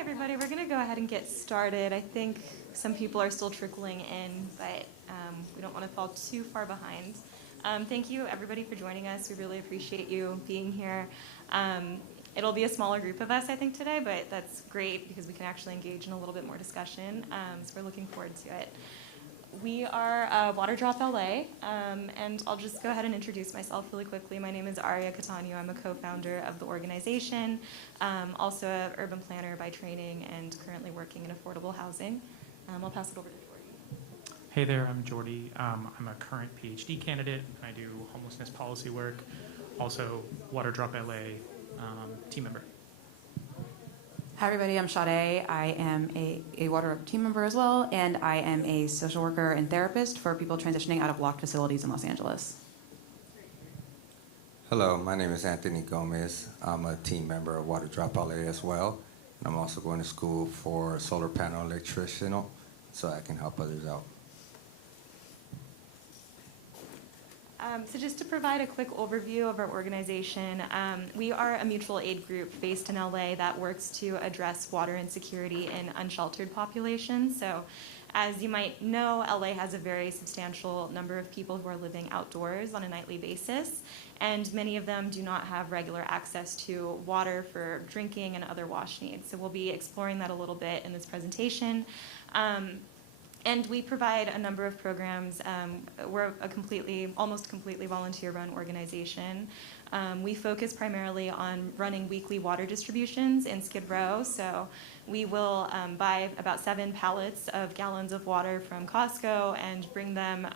everybody. We're going to go ahead and get started. I think some people are still trickling in, but we don't want to fall too far behind. Thank you, everybody, for joining us. We really appreciate you being here. It'll be a smaller group of us, I think, today, but that's great because we can actually engage in a little bit more discussion. So we're looking forward to it. We are Water Drop LA, and I'll just go ahead and introduce myself really quickly. My name is Aria Catano. I'm a co-founder of the organization, also an urban planner by training, and currently working in affordable housing. I'll pass it over to Jordy. Hey there, I'm Jordy. I'm a current PhD candidate. I do homelessness policy work, also Water Drop LA team member. Hi everybody, I'm Sade. I am a Water Up team member as well, and I am a social worker and therapist for people transitioning out of locked facilities in Los Angeles. Hello, my name is Anthony Gomez. I'm a team member of Water Drop LA as well, and I'm also going to school for solar panel electrician so I can help others out. So just to provide a quick overview of our organization, we are a mutual aid group based in LA that works to address water insecurity in unsheltered populations. So as you might know, LA has a very substantial number of people who are living outdoors on a nightly basis, and many of them do not have regular access to water for drinking and other wash needs. So we'll be exploring that a little bit in this presentation. And we provide a number of programs. We're a almost completely volunteer-run organization. We focus primarily on running weekly water distributions in Skid Row. So we will buy about 7 pallets of gallons of water from Costco and bring them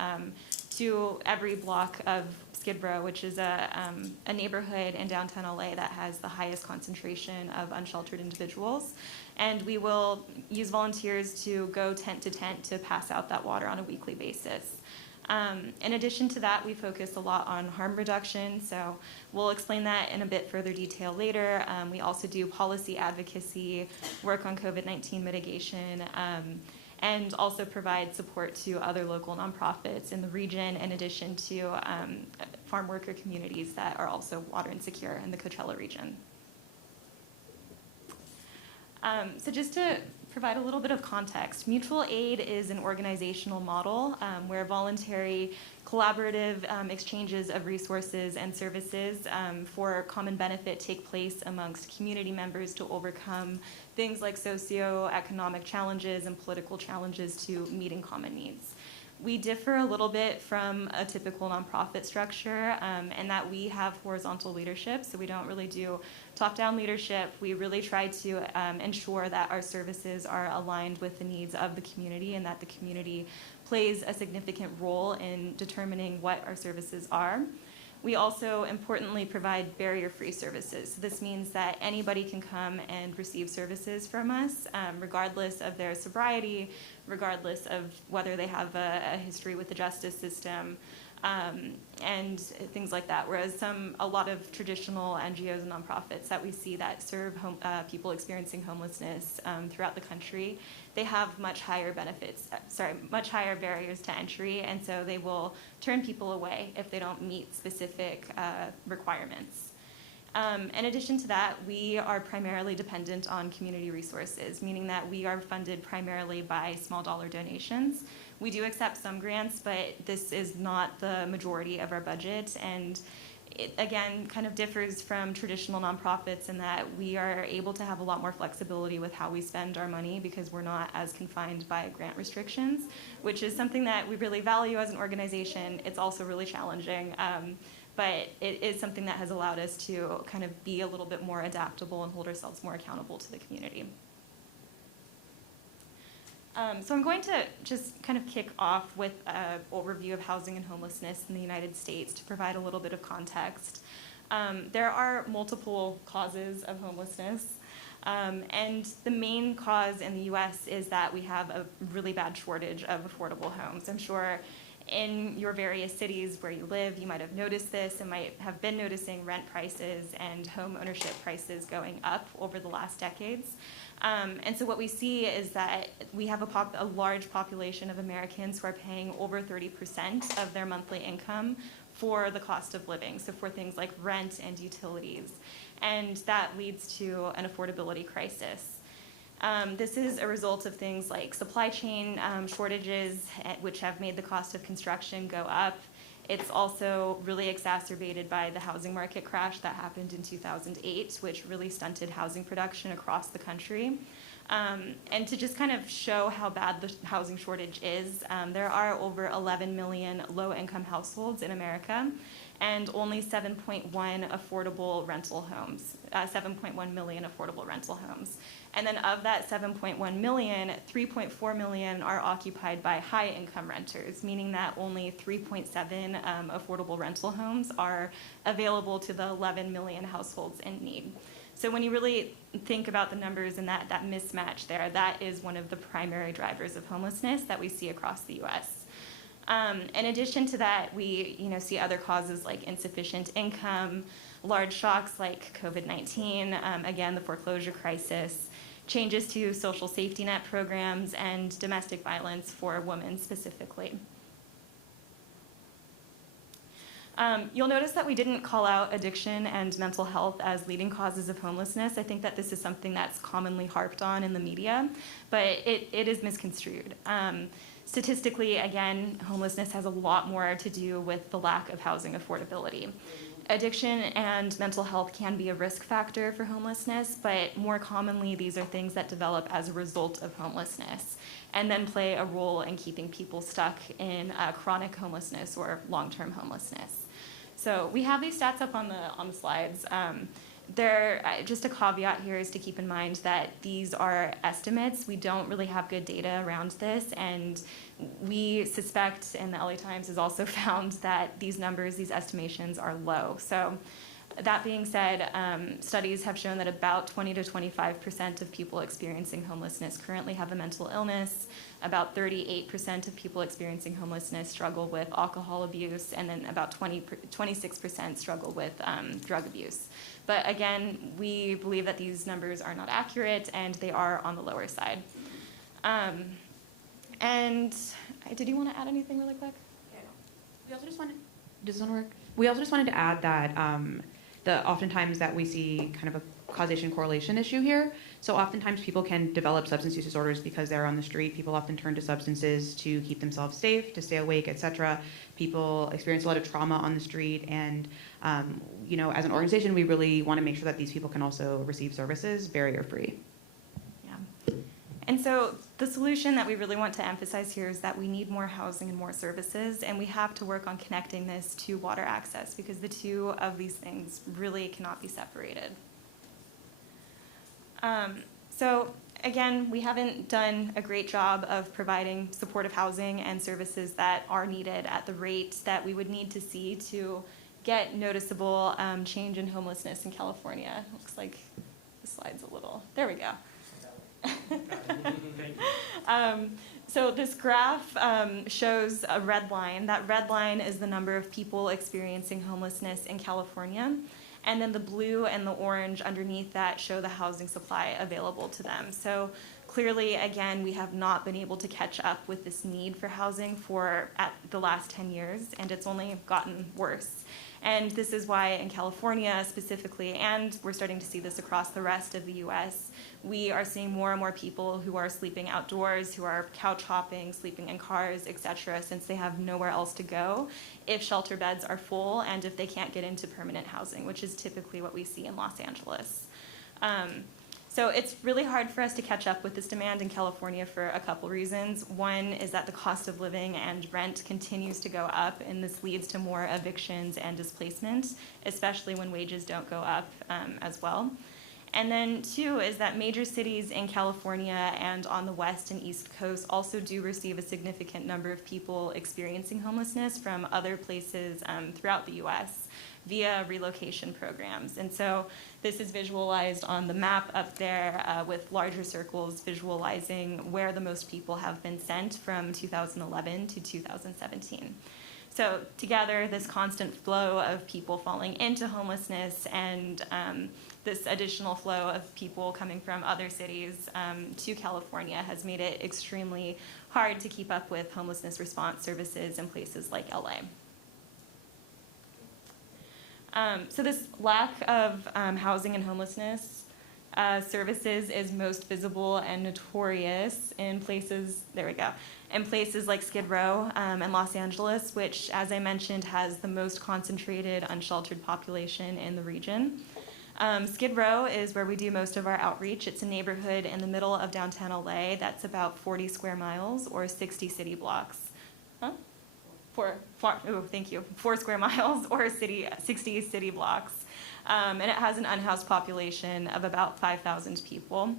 to every block of Skid Row, which is a neighborhood in downtown LA that has the highest concentration of unsheltered individuals. And we will use volunteers to go tent to tent to pass out that water on a weekly basis. In addition to that, we focus a lot on harm reduction, so we'll explain that in a bit further detail later. We also do policy advocacy, work on COVID-19 mitigation, and also provide support to other local nonprofits in the region, in addition to farm worker communities that are also water insecure in the Coachella region. So just to provide a little bit of context, mutual aid is an organizational model where voluntary, collaborative exchanges of resources and services for common benefit take place amongst community members to overcome things like socioeconomic challenges and political challenges to meeting common needs. We differ a little bit from a typical nonprofit structure in that we have horizontal leadership, so we don't really do top-down leadership. We really try to ensure that our services are aligned with the needs of the community and that the community plays a significant role in determining what our services are. We also importantly provide barrier-free services. So this means that anybody can come and receive services from us, regardless of their sobriety, regardless of whether they have a history with the justice system, and things like that. Whereas a lot of traditional NGOs and nonprofits that we see that serve people experiencing homelessness throughout the country, they have much higher barriers to entry, and so they will turn people away if they don't meet specific requirements. In addition to that, we are primarily dependent on community resources, meaning that we are funded primarily by small dollar donations. We do accept some grants, but this is not the majority of our budget, and it, again, kind of differs from traditional nonprofits in that we are able to have a lot more flexibility with how we spend our money because we're not as confined by grant restrictions, which is something that we really value as an organization. It's also really challenging, but it is something that has allowed us to kind of be a little bit more adaptable and hold ourselves more accountable to the community. So I'm going to just kind of kick off with an overview of housing and homelessness in the United States to provide a little bit of context. There are multiple causes of homelessness, and the main cause in the US is that we have a really bad shortage of affordable homes. I'm sure in your various cities where you live, you might have noticed this and might have been noticing rent prices and home ownership prices going up over the last decades. And so what we see is that we have a large population of Americans who are paying over 30% of their monthly income for the cost of living, so for things like rent and utilities. And that leads to an affordability crisis. This is a result of things like supply chain shortages, which have made the cost of construction go up. It's also really exacerbated by the housing market crash that happened in 2008, which really stunted housing production across the country. And to just kind of show how bad the housing shortage is, there are over 11 million low-income households in America, and only 7.1 affordable rental homes, 7.1 million affordable rental homes. And then of that 7.1 million, 3.4 million are occupied by high-income renters, meaning that only 3.7 affordable rental homes are available to the 11 million households in need. So when you really think about the numbers and that mismatch there, that is one of the primary drivers of homelessness that we see across the U.S. In addition to that, we see other causes like insufficient income, large shocks like COVID-19, again, the foreclosure crisis, changes to social safety net programs, and domestic violence for women specifically. You'll notice that we didn't call out addiction and mental health as leading causes of homelessness. I think that this is something that's commonly harped on in the media, but it is misconstrued. Statistically, again, homelessness has a lot more to do with the lack of housing affordability. Addiction and mental health can be a risk factor for homelessness, but more commonly, these are things that develop as a result of homelessness and then play a role in keeping people stuck in chronic homelessness or long-term homelessness. So we have these stats up on the slides. Just a caveat here is to keep in mind that these are estimates. We don't really have good data around this, and we suspect, and the LA Times has also found, that these numbers, these estimations are low. So that being said, studies have shown that about 20 to 25% of people experiencing homelessness currently have a mental illness. About 38% of people experiencing homelessness struggle with alcohol abuse, and then about 26% struggle with drug abuse. But again, we believe that these numbers are not accurate and they are on the lower side. And did you want to add anything really quick? Yeah. We also just wanted, does this one work? We also just wanted to add that oftentimes that we see kind of a causation correlation issue here. So oftentimes people can develop substance use disorders because they're on the street. People often turn to substances to keep themselves safe, to stay awake, etc. People experience a lot of trauma on the street, and as an organization, we really want to make sure that these people can also receive services barrier-free. Yeah. And so the solution that we really want to emphasize here is that we need more housing and more services, and we have to work on connecting this to water access, because the two of these things really cannot be separated. So again, we haven't done a great job of providing supportive housing and services that are needed at the rate that we would need to see to get noticeable change in homelessness in California. Looks like the slide's a little, there we go. So this graph shows a red line. That red line is the number of people experiencing homelessness in California. And then the blue and the orange underneath that show the housing supply available to them. So clearly, again, we have not been able to catch up with this need for housing for the last 10 years, and it's only gotten worse. And this is why in California specifically, and we're starting to see this across the rest of the US, we are seeing more and more people who are sleeping outdoors, who are couch hopping, sleeping in cars, etc., since they have nowhere else to go if shelter beds are full and if they can't get into permanent housing, which is typically what we see in Los Angeles. So it's really hard for us to catch up with this demand in California for a couple reasons. One is that the cost of living and rent continues to go up, and this leads to more evictions and displacement, especially when wages don't go up as well. And then two is that major cities in California and on the west and east coast also do receive a significant number of people experiencing homelessness from other places throughout the US via relocation programs. And so this is visualized on the map up there with larger circles visualizing where the most people have been sent from 2011 to 2017. So together, this constant flow of people falling into homelessness and this additional flow of people coming from other cities to California has made it extremely hard to keep up with homelessness response services in places like LA. So this lack of housing and homelessness Services is most visible and notorious in places, there we go, in places like Skid Row and Los Angeles, which, as I mentioned, has the most concentrated unsheltered population in the region. Skid Row is where we do most of our outreach. It's a neighborhood in the middle of downtown LA that's about 40 square miles or 60 city blocks. Huh? 4 square miles or 60 city blocks. And it has an unhoused population of about 5,000 people.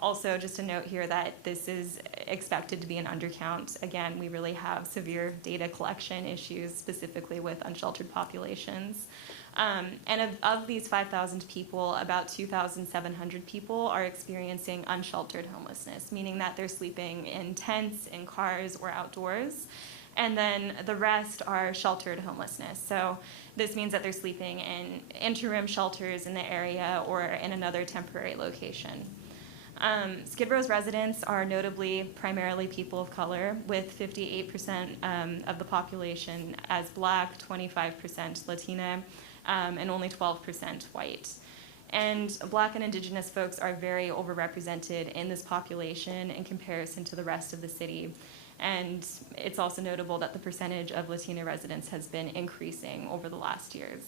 Also, just a note here that this is expected to be an undercount. Again, we really have severe data collection issues, specifically with unsheltered populations. And of these 5,000 people, about 2,700 people are experiencing unsheltered homelessness, meaning that they're sleeping in tents, in cars, or outdoors. And then the rest are sheltered homelessness. So this means that they're sleeping in interim shelters in the area or in another temporary location. Skid Row's residents are notably primarily people of color, with 58% of the population as Black, 25% Latina, and only 12% white. And Black and Indigenous folks are very overrepresented in this population in comparison to the rest of the city. And it's also notable that the percentage of Latina residents has been increasing over the last years.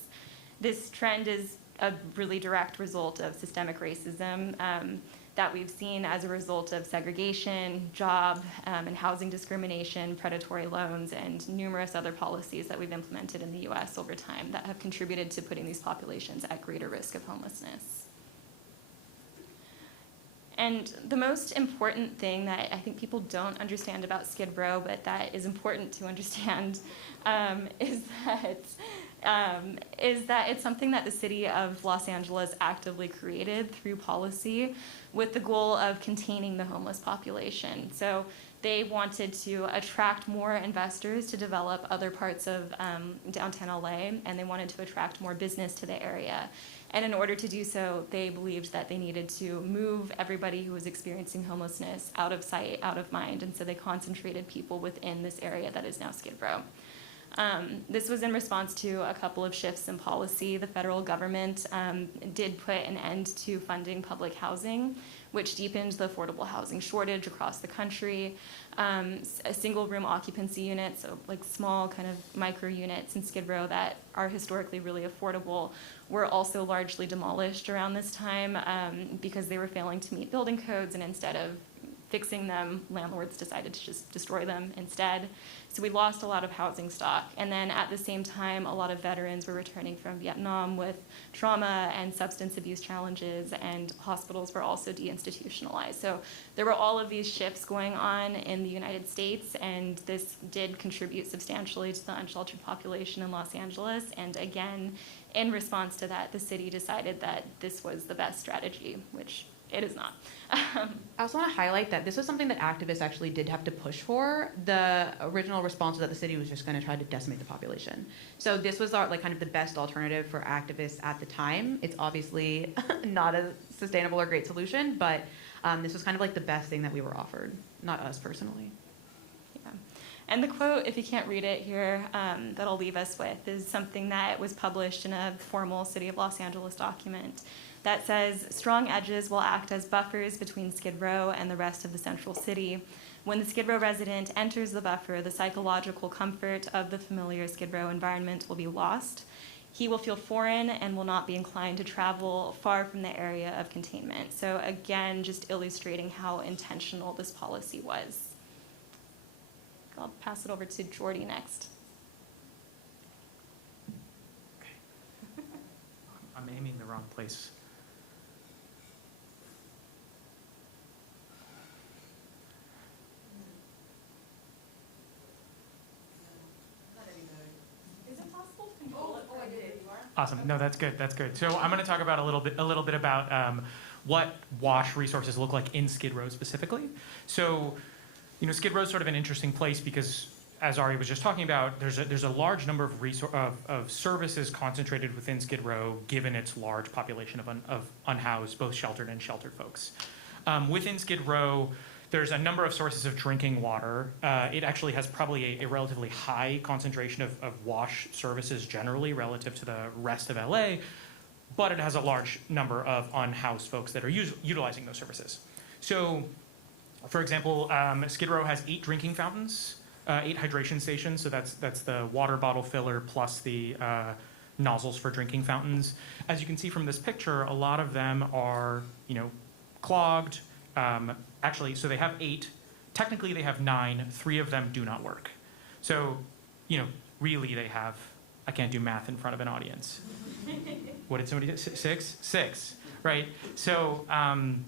This trend is a really direct result of systemic racism that we've seen as a result of segregation, job and housing discrimination, predatory loans, and numerous other policies that we've implemented in the US over time that have contributed to putting these populations at greater risk of homelessness. And the most important thing that I think people don't understand about Skid Row, but that is important to understand, is that it's something that the city of Los Angeles actively created through policy with the goal of containing the homeless population. So they wanted to attract more investors to develop other parts of downtown LA, and they wanted to attract more business to the area. And in order to do so, they believed that they needed to move everybody who was experiencing homelessness out of sight, out of mind, and so they concentrated people within this area that is now Skid Row. This was in response to a couple of shifts in policy. The federal government did put an end to funding public housing, which deepened the affordable housing shortage across the country. A single room occupancy unit, so like small kind of micro units in Skid Row that are historically really affordable, were also largely demolished around this time because they were failing to meet building codes, and instead of fixing them, landlords decided to just destroy them instead. So we lost a lot of housing stock. And then at the same time, a lot of veterans were returning from Vietnam with trauma and substance abuse challenges, and hospitals were also deinstitutionalized. So there were all of these shifts going on in the United States, and this did contribute substantially to the unsheltered population in Los Angeles. And again, in response to that, the city decided that this was the best strategy, which it is not. I also want to highlight that this was something that activists actually did have to push for. The original response was that the city was just going to try to decimate the population. So this was our, like, kind of the best alternative for activists at the time. It's obviously not a sustainable or great solution, but this was kind of like the best thing that we were offered, not us personally. Yeah. And the quote, if you can't read it here, that I'll leave us with is something that was published in a formal City of Los Angeles document that says, "Strong edges will act as buffers between Skid Row and the rest of the central city. When the Skid Row resident enters the buffer, the psychological comfort of the familiar Skid Row environment will be lost. He will feel foreign and will not be inclined to travel far from the area of containment." So again, just illustrating how intentional this policy was. I'll pass it over to Jordy next. Okay. I'm aiming the wrong place. Awesome. No, that's good. That's good. So I'm going to talk about a little bit about what WASH resources look like in Skid Row specifically. So, you know, Skid Row is sort of an interesting place because, as Aria was just talking about, there's a large number of services concentrated within Skid Row, given its large population of unhoused, both sheltered and sheltered folks. Within Skid Row, there's a number of sources of drinking water. It actually has probably a relatively high concentration of WASH services generally relative to the rest of LA. but it has a large number of unhoused folks that are utilizing those services. So, for example, Skid Row has 8 drinking fountains, 8 hydration stations. So that's the water bottle filler plus the nozzles for drinking fountains. As you can see from this picture, a lot of them are, clogged. Actually, so they have 8. Technically, they have 9. 3 of them do not work. So, really they have, I can't do math in front of an audience. What did somebody say? 6? 6, right? So, and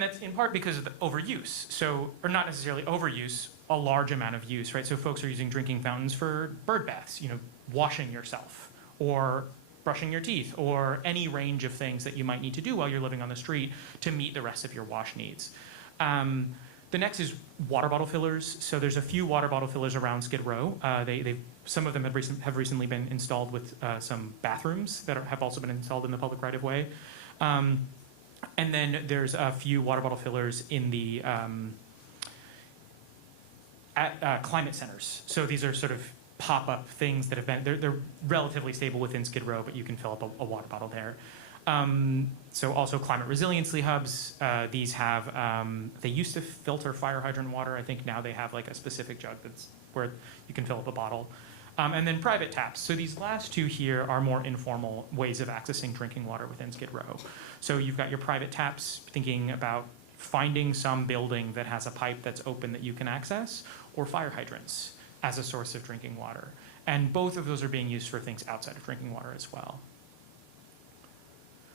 that's in part because of the overuse. So, or not necessarily overuse, a large amount of use, right? So folks are using drinking fountains for bird baths, washing yourself, or brushing your teeth, or any range of things that you might need to do while you're living on the street to meet the rest of your wash needs. The next is water bottle fillers. So there's a few water bottle fillers around Skid Row. Some of them have recently been installed with some bathrooms that have also been installed in the public right of way. And then there's a few water bottle fillers in the at climate centers. So these are sort of pop-up things that have been, they're relatively stable within Skid Row, but you can fill up a water bottle there. So also climate resiliency hubs. These have, they used to filter fire hydrant water. I think now they have like a specific jug that's where you can fill up a bottle. And then private taps. So these last 2 here are more informal ways of accessing drinking water within Skid Row. So you've got your private taps, thinking about finding some building that has a pipe that's open that you can access, or fire hydrants as a source of drinking water. And both of those are being used for things outside of drinking water as well.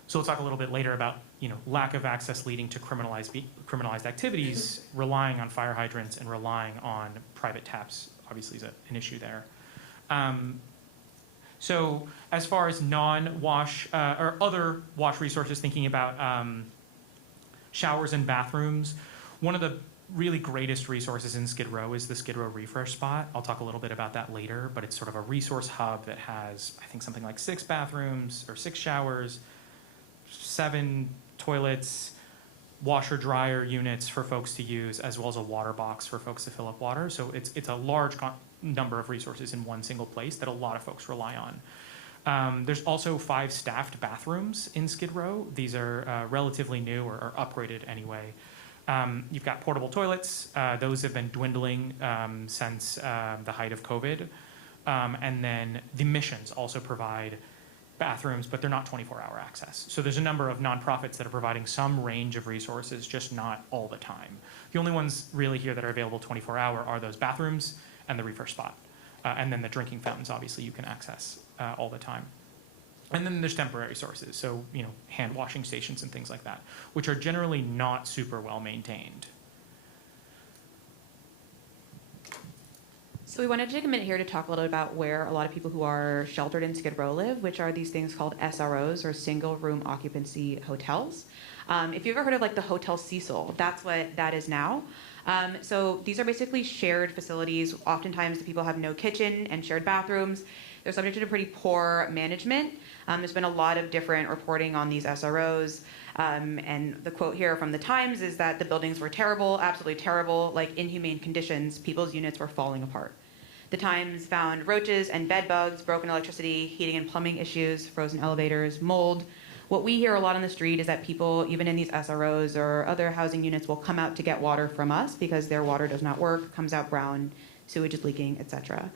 So we'll talk a little bit later about lack of access leading to criminalized activities, relying on fire hydrants and relying on private taps obviously is an issue there. So as far as non-wash or other wash resources, thinking about showers and bathrooms, one of the really greatest resources in Skid Row is the Skid Row Refresh Spot. I'll talk a little bit about that later, but it's sort of a resource hub that has, I think, something like 6 bathrooms or 6 showers, 7 toilets, washer dryer units for folks to use, as well as a water box for folks to fill up water. So it's a large number of resources in one single place that a lot of folks rely on. There's also 5 staffed bathrooms in Skid Row. These are relatively new or upgraded anyway. You've got portable toilets. Those have been dwindling since the height of COVID. And then the missions also provide bathrooms, but they're not 24-hour access. So there's a number of nonprofits that are providing some range of resources, just not all the time. The only ones really here that are available 24-hour are those bathrooms and the refresh spot. And then the drinking fountains, obviously, you can access all the time. And then there's temporary sources, so hand washing stations and things like that, which are generally not super well maintained. So we wanted to take a minute here to talk a little about where a lot of people who are sheltered in Skid Row live, which are these things called SROs, or single room occupancy hotels. If you've ever heard of like the Hotel Cecil, that's what that is now. So these are basically shared facilities. Oftentimes the people have no kitchen and shared bathrooms. They're subject to pretty poor management. There's been a lot of different reporting on these SROs. And the quote here from the Times is that the buildings were terrible, absolutely terrible, like inhumane conditions. People's units were falling apart. The Times found roaches and bed bugs, broken electricity, heating and plumbing issues, frozen elevators, mold. What we hear a lot on the street is that people, even in these SROs or other housing units, will come out to get water from us because their water does not work, comes out brown, sewage is leaking, etc.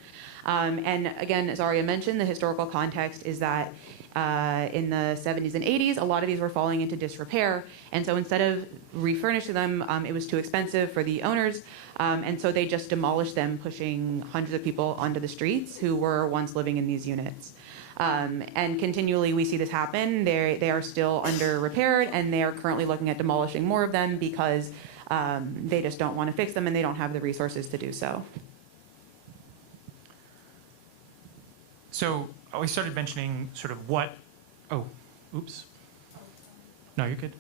And again, as Aria mentioned, the historical context is that in the 70s and 80s, a lot of these were falling into disrepair. And so instead of refurnishing them, it was too expensive for the owners. And so they just demolished them, pushing hundreds of people onto the streets who were once living in these units. And continually we see this happen. They are still under repaired, and they are currently looking at demolishing more of them because they just don't want to fix them and they don't have the resources to do so. So we started mentioning sort of what, no, you're good.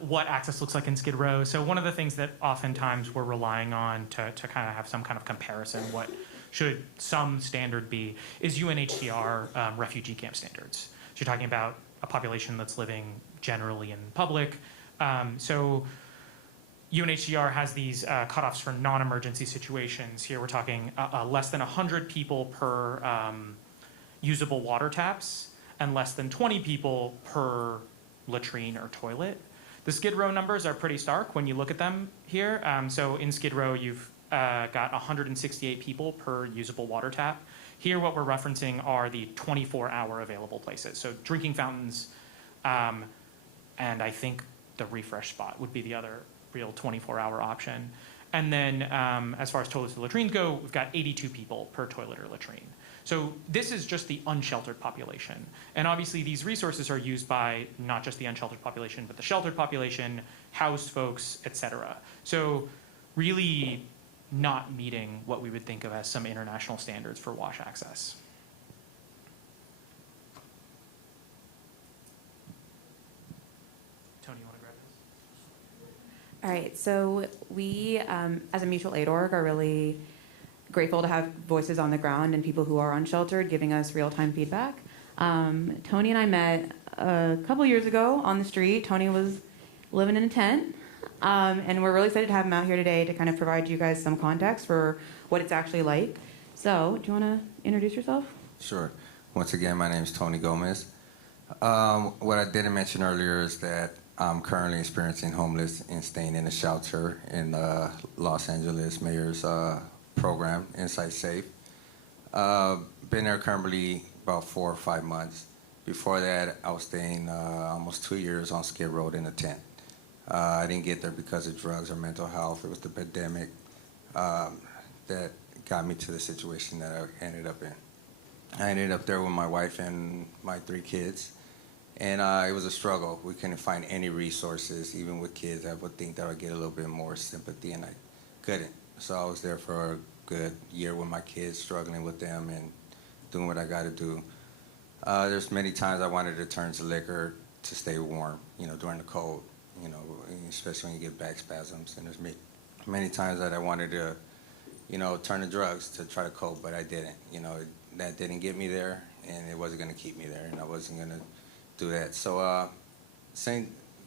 What access looks like in Skid Row. So one of the things that oftentimes we're relying on to kind of have some kind of comparison, what should some standard be, is UNHCR refugee camp standards. So you're talking about a population that's living generally in public. So UNHCR has these cutoffs for non-emergency situations. Here we're talking less than 100 people per usable water taps, and less than 20 people per latrine or toilet. The Skid Row numbers are pretty stark when you look at them here. So in Skid Row, you've got 168 people per usable water tap. Here, what we're referencing are the 24-hour available places. So drinking fountains, and I think the refresh spot would be the other real 24-hour option. And then as far as toilets and latrines go, we've got 82 people per toilet or latrine. So this is just the unsheltered population. And obviously these resources are used by not just the unsheltered population, but the sheltered population, housed folks, et cetera. So really not meeting what we would think of as some international standards for wash access. Tony, you want to grab this? All right, so we, as a mutual aid org, are really grateful to have voices on the ground and people who are unsheltered giving us real-time feedback. Tony and I met a couple years ago on the street. Tony was living in a tent, and we're really excited to have him out here today to kind of provide you guys some context for what it's actually like. So, do you want to introduce yourself? Sure. Once again, my name is Tony Gomez. What I didn't mention earlier is that I'm currently experiencing homeless and staying in a shelter in the Los Angeles Mayor's program, Inside Safe. Been there currently about 4 or 5 months. Before that, I was staying almost 2 years on Skid Row in a tent. I didn't get there because of drugs or mental health. It was the pandemic that got me to the situation that I ended up in. I ended up there with my wife and my 3 kids, and it was a struggle. We couldn't find any resources. Even with kids, I would think that I'd get a little bit more sympathy, and I couldn't. So I was there for a good year with my kids, struggling with them and doing what I got to do. There's many times I wanted to turn to liquor to stay warm, during the cold, especially when you get back spasms. And there's many times that I wanted to, turn to drugs to try to cope, but I didn't. That didn't get me there, and it wasn't going to keep me there, and I wasn't going to do that. So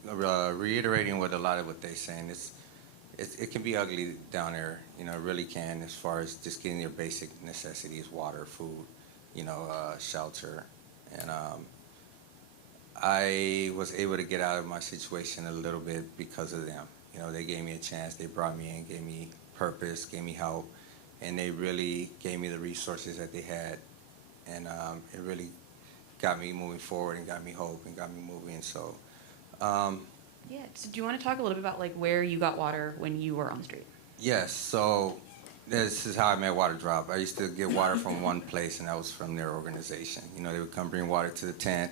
reiterating what a lot of what they're saying, it can be ugly down there, it really can, as far as just getting your basic necessities, water, food, shelter. And I was able to get out of my situation a little bit because of them. They gave me a chance, they brought me in, gave me purpose, gave me help, and they really gave me the resources that they had. And it really got me moving forward and got me hope and got me moving. So Yeah, so do you want to talk a little bit about where you got water when you were on the street? Yes, so this is how I met Water Drop. I used to get water from one place, and that was from their organization. They would come bring water to the tent,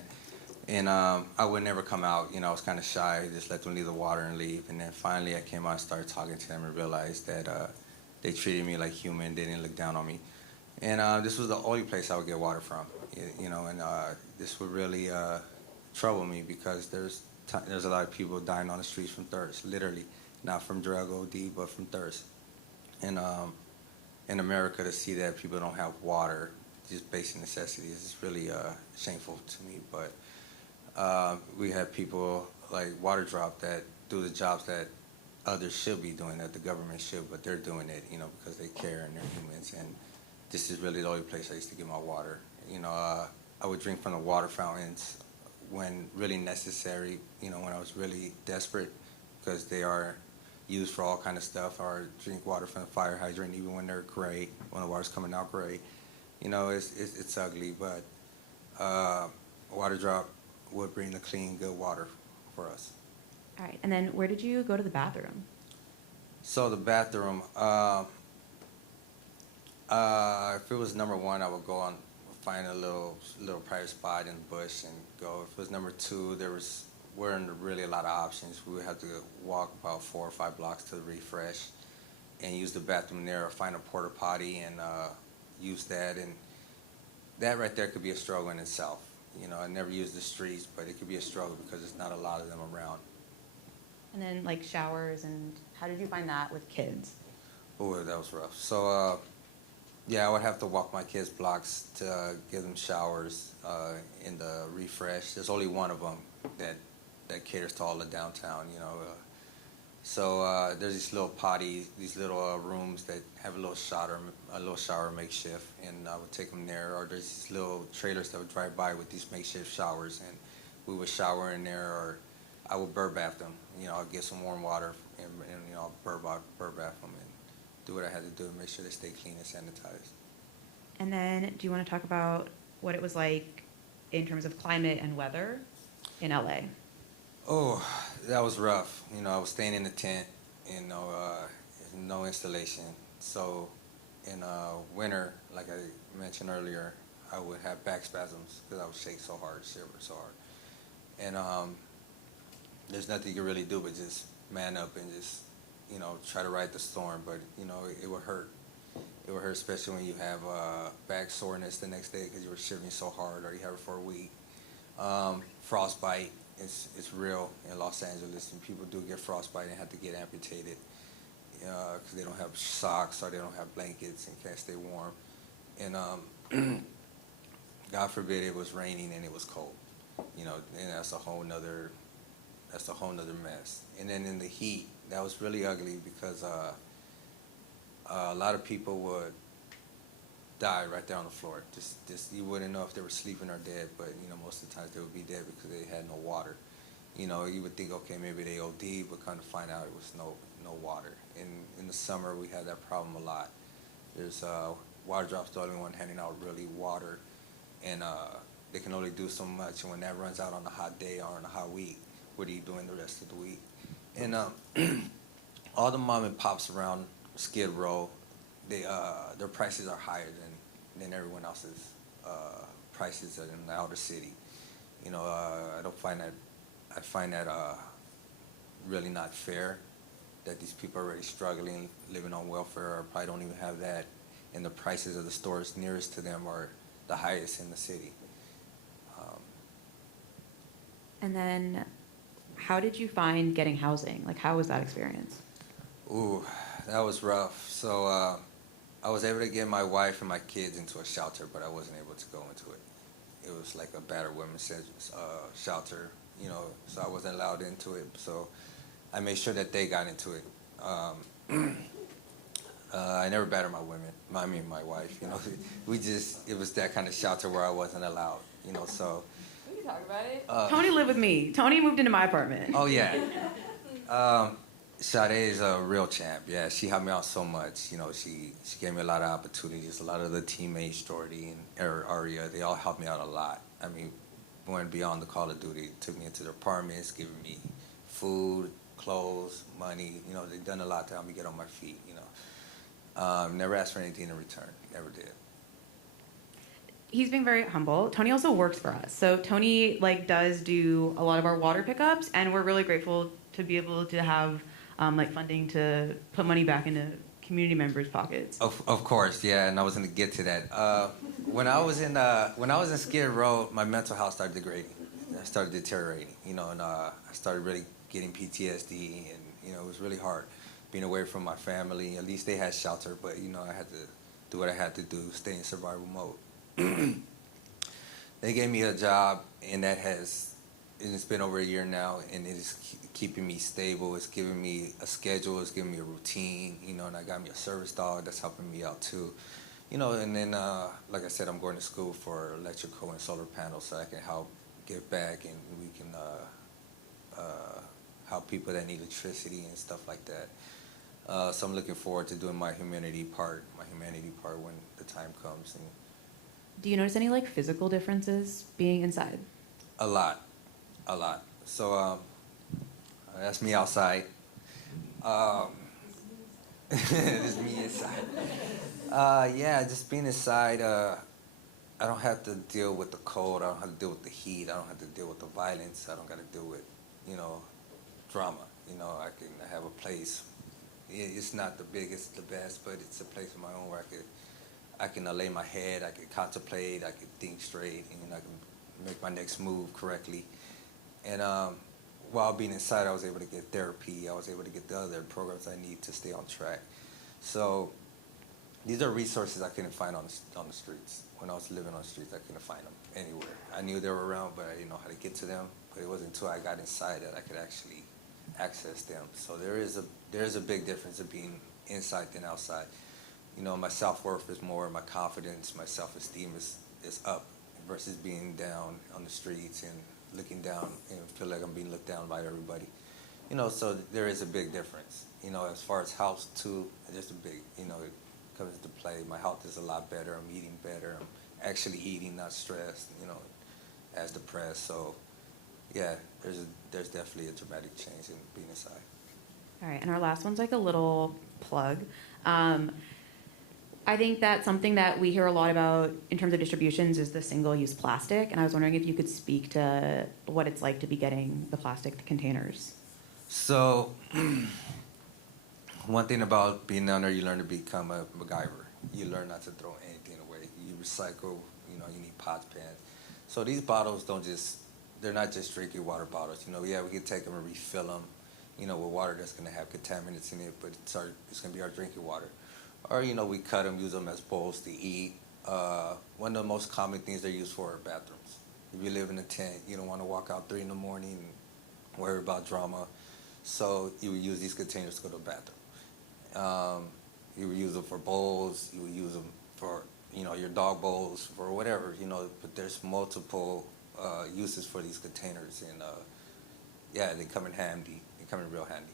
and I would never come out. I was kind of shy, just let them leave the water and leave. And then finally I came out and started talking to them and realized that they treated me like human. They didn't look down on me. And this was the only place I would get water from, and this would really trouble me because there's a lot of people dying on the streets from thirst, literally. Not from drug OD, but from thirst. And in America, to see that people don't have water, just basic necessities, is really shameful to me. But we have people like Water Drop that do the jobs that others should be doing, that the government should, but they're doing it, because they care and they're humans. And this is really the only place I used to get my water. I would drink from the water fountains when really necessary, when I was really desperate, because they are used for all kind of stuff, or drink water from the fire hydrant even when they're gray, when the water's coming out gray. It's ugly, but Water Drop would bring the clean, good water for us. All right, and then where did you go to the bathroom? So the bathroom, if it was number 1, I would go on, find a little private spot in the bush and go. If it was number 2, weren't really a lot of options. We would have to walk about 4 or 5 blocks to the refresh and use the bathroom there, or find a porta potty and use that. And that right there could be a struggle in itself. I never used the streets, but it could be a struggle because there's not a lot of them around. And then showers, and how did you find that with kids? Oh, that was rough. So yeah, I would have to walk my kids blocks to give them showers in the refresh. There's only one of them that caters to all the downtown, So there's these little potties, these little rooms that have a little shower makeshift, and I would take them there. Or there's these little trailers that would drive by with these makeshift showers, and we would shower in there, or I would bird bath them. You know, I'd get some warm water and you know, bird bath them and do what I had to do to make sure they stay clean and sanitized. And then, do you want to talk about what it was like in terms of climate and weather in LA? Oh, that was rough. You know, I was staying in the tent, you know, no installation. So in winter, like I mentioned earlier, I would have back spasms because I would shake so hard, shiver so hard. And there's nothing you can really do but just man up and just, you know, try to ride the storm. But, you know, it would hurt. It would hurt, especially when you have back soreness the next day because you were shivering so hard, or you have it for a week. Frostbite. It's real in Los Angeles, and people do get frostbite and have to get amputated because they don't have socks or they don't have blankets and can't stay warm. And God forbid it was raining and it was cold, you know, and that's a whole nother mess. And then in the heat, that was really ugly because a lot of people would die right there on the floor. Just you wouldn't know if they were sleeping or dead, but you know, most of the times they would be dead because they had no water. You know, you would think, okay, maybe they OD, but kind of find out it was no water. In the summer, we had that problem a lot. There's water drops the only one handing out really water, and they can only do so much. And when that runs out on a hot day or on a hot week, what are you doing the rest of the week? And all the mom and pops around Skid Row, their prices are higher than everyone else's prices in the outer city. You know, I find that really not fair that these people are already struggling, living on welfare, or probably don't even have that, and the prices of the stores nearest to them are the highest in the city. And then, how did you find getting housing? Like, how was that experience? Ooh, that was rough. So I was able to get my wife and my kids into a shelter, but I wasn't able to go into it. It was like a battered women's shelter, you know, so I wasn't allowed into it. So I made sure that they got into it. I never battered my wife, you know. It was that kind of shelter where I wasn't allowed, you know, so. We can talk about it. Tony lived with me. Tony moved into my apartment. Oh, yeah. Sade is a real champ. Yeah, she helped me out so much. You know, she gave me a lot of opportunities. A lot of the teammates, Jordy and Aria, they all helped me out a lot. I mean, going beyond the Call of Duty, took me into their apartments, giving me food, clothes, money. You know, they've done a lot to help me get on my feet. You know, never asked for anything in return. Never did. He's being very humble. Tony also works for us. So Tony does do a lot of our water pickups, and we're really grateful to be able to have funding to put money back into community members' pockets. Of course, yeah, and I was going to get to that. When I was in Skid Row, my mental health started degrading. I started deteriorating, you know, and I started really getting PTSD, and you know, it was really hard being away from my family. At least they had shelter, but you know, I had to do what I had to do, stay in survival mode. They gave me a job, and it's been over a year now, and it is keeping me stable. It's giving me a schedule. It's giving me a routine, you know, and I got me a service dog that's helping me out too. You know, and then, like I said, I'm going to school for electrical and solar panels so I can help give back, and we can help people that need electricity and stuff like that. So I'm looking forward to doing my humanity part when the time comes. And Do you notice any physical differences being inside? a lot. So that's me outside. This is me inside. Yeah, just being inside, I don't have to deal with the cold. I don't have to deal with the heat. I don't have to deal with the violence. I don't got to deal with, you know, drama. You know, I can have a place. It's not the biggest, the best, but it's a place of my own where I can lay my head. I can contemplate. I can think straight, and I can make my next move correctly. And while being inside, I was able to get therapy. I was able to get the other programs I need to stay on track. So these are resources I couldn't find on the streets. When I was living on the streets, I couldn't find them anywhere. I knew they were around, but I didn't know how to get to them. But it wasn't until I got inside that I could actually access them. So there is a big difference of being inside than outside. You know, my self-worth is more, my confidence, my self-esteem is up versus being down on the streets and looking down and feel like I'm being looked down by everybody. You know, so there is a big difference. You know, as far as health too, there's a big, you know, it comes into play. My health is a lot better. I'm eating better. I'm actually eating, not stressed, you know, as depressed. So yeah, there's definitely a dramatic change in being inside. All right, and our last one's like a little plug. I think that something that we hear a lot about in terms of distributions is the single-use plastic, and I was wondering if you could speak to what it's like to be getting the plastic containers. So one thing about being down there, you learn to become a MacGyver. You learn not to throw anything away. You recycle, you know, you need pots, pans. So these bottles they're not just drinking water bottles. You know, yeah, we can take them and refill them, you know, with water that's going to have contaminants in it, but it's going to be our drinking water. Or, you know, we cut them, use them as bowls to eat. One of the most common things they're used for are bathrooms. If you live in a tent, you don't want to walk out 3 in the morning and worry about drama. So you would use these containers to go to the bathroom. You would use them for bowls. You would use them for, you know, your dog bowls, for whatever, you know. But there's multiple uses for these containers. And, yeah, they come in handy. They come in real handy.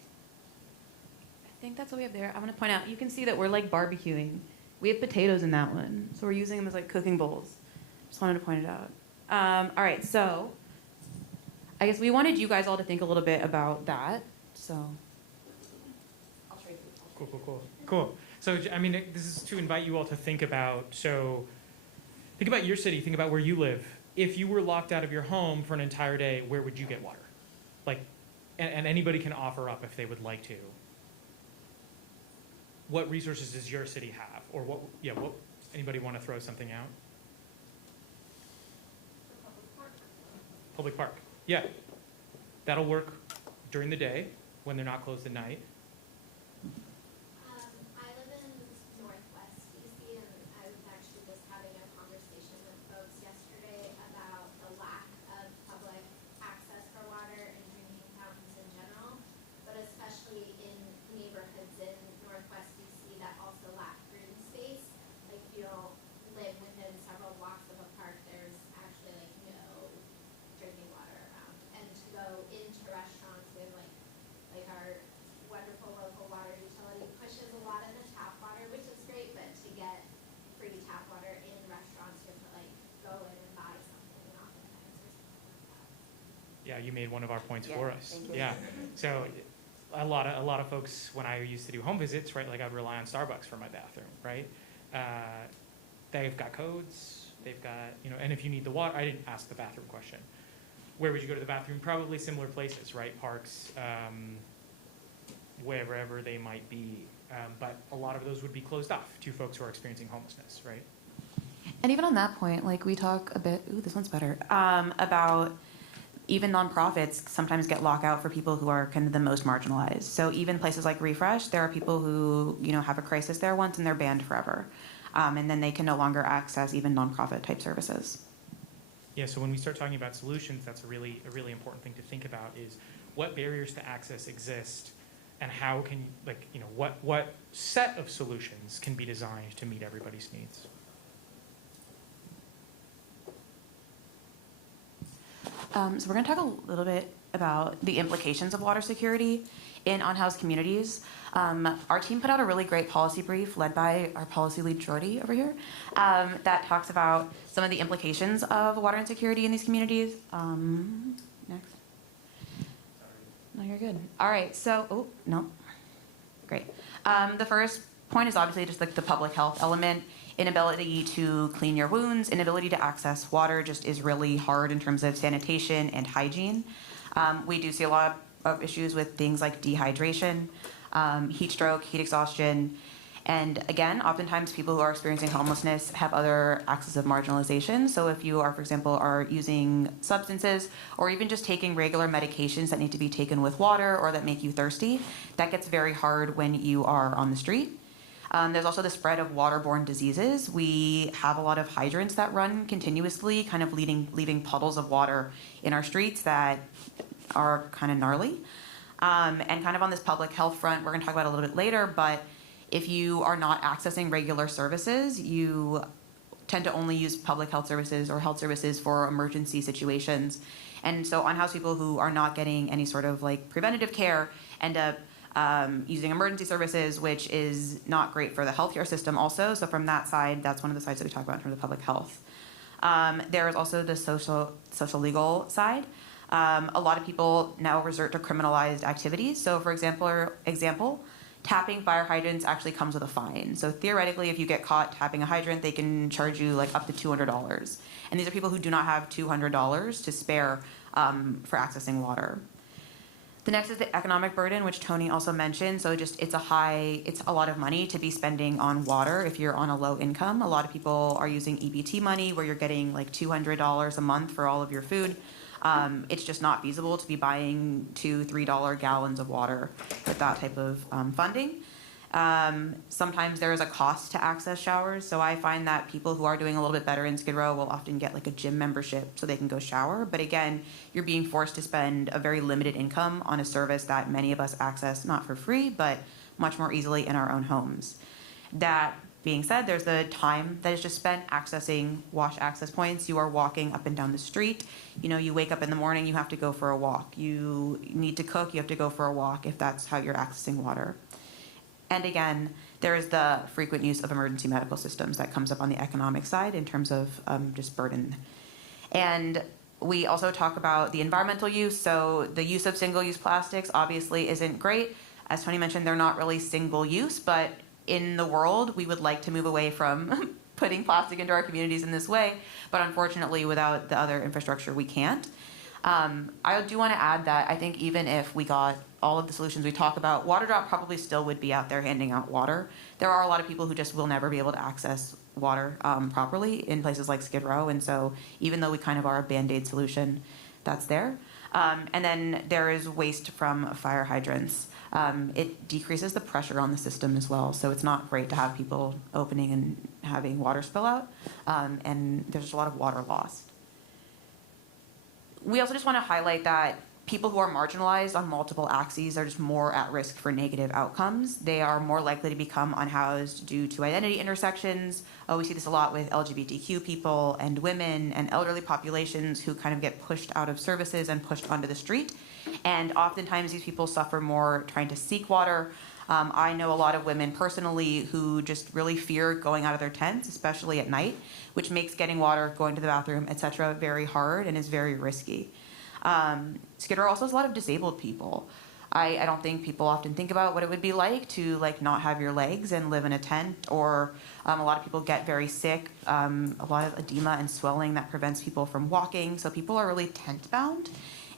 I think that's what we have there. I want to point out, you can see that we're like barbecuing. We have potatoes in that one, so we're using them as like cooking bowls. Just wanted to point it out. All right, so I guess we wanted you guys all to think a little bit about that. So I'll trade you. Cool. So, I mean, this is to invite you all to think about, think about your city, think about where you live. If you were locked out of your home for an entire day, where would you get water? Like, and anybody can offer up if they would like to. What resources does your city have? Or what anybody want to throw something out? Public park. Yeah. That'll work during the day when they're not closed at night. I live in Northwest DC, and I was actually just having a conversation with folks yesterday about the lack of public access for water and drinking fountains in general, but especially in neighborhoods in Northwest DC that also lack green space. Like if you don't live within several blocks of a park, there's actually like no drinking water around. And to go into restaurants with like our wonderful local water utility pushes a lot of the tap water, which is great, but to get free tap water in restaurants, you have to like go in and buy something oftentimes or something like that. Yeah, you made one of our points for us. Thank you. Yeah. So a lot of folks, when I used to do home visits, right, like I'd rely on Starbucks for my bathroom, right? They've got codes, they've got, you know, and if you need the water, I didn't ask the bathroom question. Where would you go to the bathroom? Probably similar places, right? Parks, wherever they might be. But a lot of those would be closed off to folks who are experiencing homelessness, right? And even on that point, like we talk a bit, this one's better, about even nonprofits sometimes get lockout for people who are kind of the most marginalized. So even places like Refresh, there are people who, you know, have a crisis there once and they're banned forever. And then they can no longer access even nonprofit type services. Yeah, so when we start talking about solutions, that's a really important thing to think about is what barriers to access exist and how can, like, you know, what set of solutions can be designed to meet everybody's needs. So we're going to talk a little bit about the implications of water security in unhoused communities. Our team put out a really great policy brief led by our policy lead, Jordy, over here, that talks about some of the implications of water insecurity in these communities. Next. No, you're good. All right, so, great. The first point is obviously just like the public health element. Inability to clean your wounds, inability to access water just is really hard in terms of sanitation and hygiene. We do see a lot of issues with things like dehydration, heat stroke, heat exhaustion, and again, oftentimes people who are experiencing homelessness have other axes of marginalization. So if you are, for example, are using substances or even just taking regular medications that need to be taken with water or that make you thirsty, that gets very hard when you are on the street. There's also the spread of waterborne diseases. We have a lot of hydrants that run continuously, kind of leaving puddles of water in our streets that are kind of gnarly. And kind of on this public health front, we're going to talk about it a little bit later, but if you are not accessing regular services, you tend to only use public health services or health services for emergency situations. And so unhoused people who are not getting any sort of like preventative care end up using emergency services, which is not great for the healthcare system also. So from that side, that's one of the sides that we talk about in terms of public health. There is also the social legal side. A lot of people now resort to criminalized activities. So for example, tapping fire hydrants actually comes with a fine. So theoretically, if you get caught tapping a hydrant, they can charge you like up to $200. And these are people who do not have $200 to spare for accessing water. The next is the economic burden, which Tony also mentioned. So just it's a lot of money to be spending on water if you're on a low income. A lot of people are using EBT money where you're getting like $200 a month for all of your food. It's just not feasible to be buying $2-3 gallons of water with that type of funding. Sometimes there is a cost to access showers, so I find that people who are doing a little bit better in Skid Row will often get like a gym membership so they can go shower. But again, you're being forced to spend a very limited income on a service that many of us access not for free, but much more easily in our own homes. That being said, there's the time that is just spent accessing wash access points. You are walking up and down the street. You know, you wake up in the morning, you have to go for a walk. You need to cook, you have to go for a walk if that's how you're accessing water. And again, there is the frequent use of emergency medical systems that comes up on the economic side in terms of just burden. And we also talk about the environmental use. So the use of single-use plastics obviously isn't great. As Tony mentioned, they're not really single-use, but in the world, we would like to move away from putting plastic into our communities in this way. But unfortunately, without the other infrastructure, we can't. I do want to add that I think even if we got all of the solutions we talk about, WaterDrop probably still would be out there handing out water. There are a lot of people who just will never be able to access water properly in places like Skid Row, and so even though we kind of are a Band-Aid solution, that's there. And then there is waste from fire hydrants. It decreases the pressure on the system as well, so it's not great to have people opening and having water spill out, and there's a lot of water lost. We also just want to highlight that people who are marginalized on multiple axes are just more at risk for negative outcomes. They are more likely to become unhoused due to identity intersections. We see this a lot with LGBTQ people and women and elderly populations who kind of get pushed out of services and pushed onto the street. And oftentimes these people suffer more trying to seek water. I know a lot of women personally who just really fear going out of their tents, especially at night, which makes getting water, going to the bathroom, etc. very hard and is very risky. Skid Row also has a lot of disabled people. I don't think people often think about what it would be like to not have your legs and live in a tent, or a lot of people get very sick, a lot of edema and swelling that prevents people from walking. So people are really tent bound,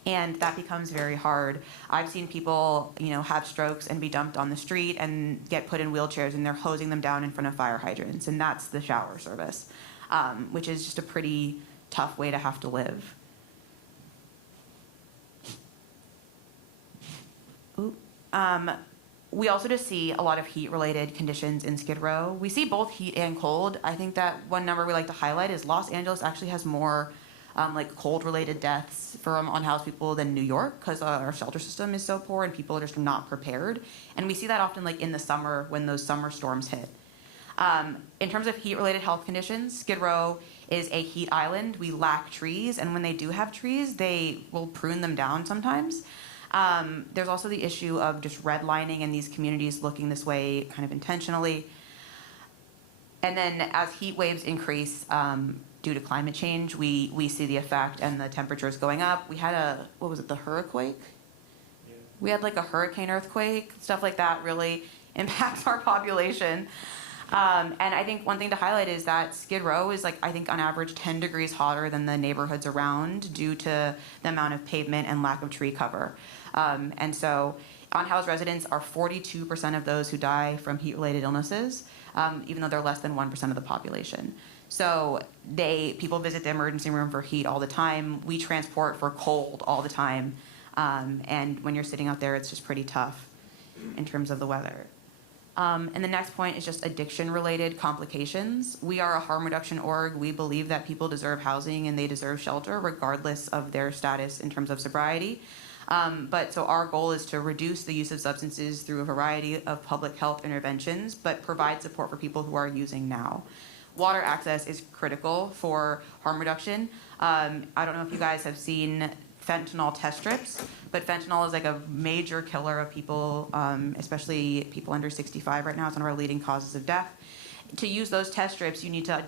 and that becomes very hard. I've seen people, have strokes and be dumped on the street and get put in wheelchairs, and they're hosing them down in front of fire hydrants, and that's the shower service, which is just a pretty tough way to have to live. We also just see a lot of heat-related conditions in Skid Row. We see both heat and cold. I think that one number we like to highlight is Los Angeles actually has more cold-related deaths from unhoused people than New York, because our shelter system is so poor and people are just not prepared. And we see that often in the summer when those summer storms hit. In terms of heat-related health conditions, Skid Row is a heat island. We lack trees, and when they do have trees, they will prune them down sometimes. There's also the issue of just redlining in these communities looking this way kind of intentionally. And then as heat waves increase due to climate change, we see the effect and the temperatures going up. We had the hurricane? Yeah. We had a hurricane earthquake, stuff like that really impacts our population. And I think one thing to highlight is that Skid Row is I think on average 10 degrees hotter than the neighborhoods around due to the amount of pavement and lack of tree cover. And so unhoused residents are 42% of those who die from heat-related illnesses, even though they're less than 1% of the population. So people visit the emergency room for heat all the time. We transport for cold all the time. And when you're sitting out there, it's just pretty tough in terms of the weather. And the next point is just addiction-related complications. We are a harm reduction org. We believe that people deserve housing and they deserve shelter regardless of their status in terms of sobriety. But so our goal is to reduce the use of substances through a variety of public health interventions, but provide support for people who are using now. Water access is critical for harm reduction. I don't know if you guys have seen fentanyl test strips, but fentanyl is like a major killer of people, especially people under 65 right now. It's one of our leading causes of death. To use those test strips, you need to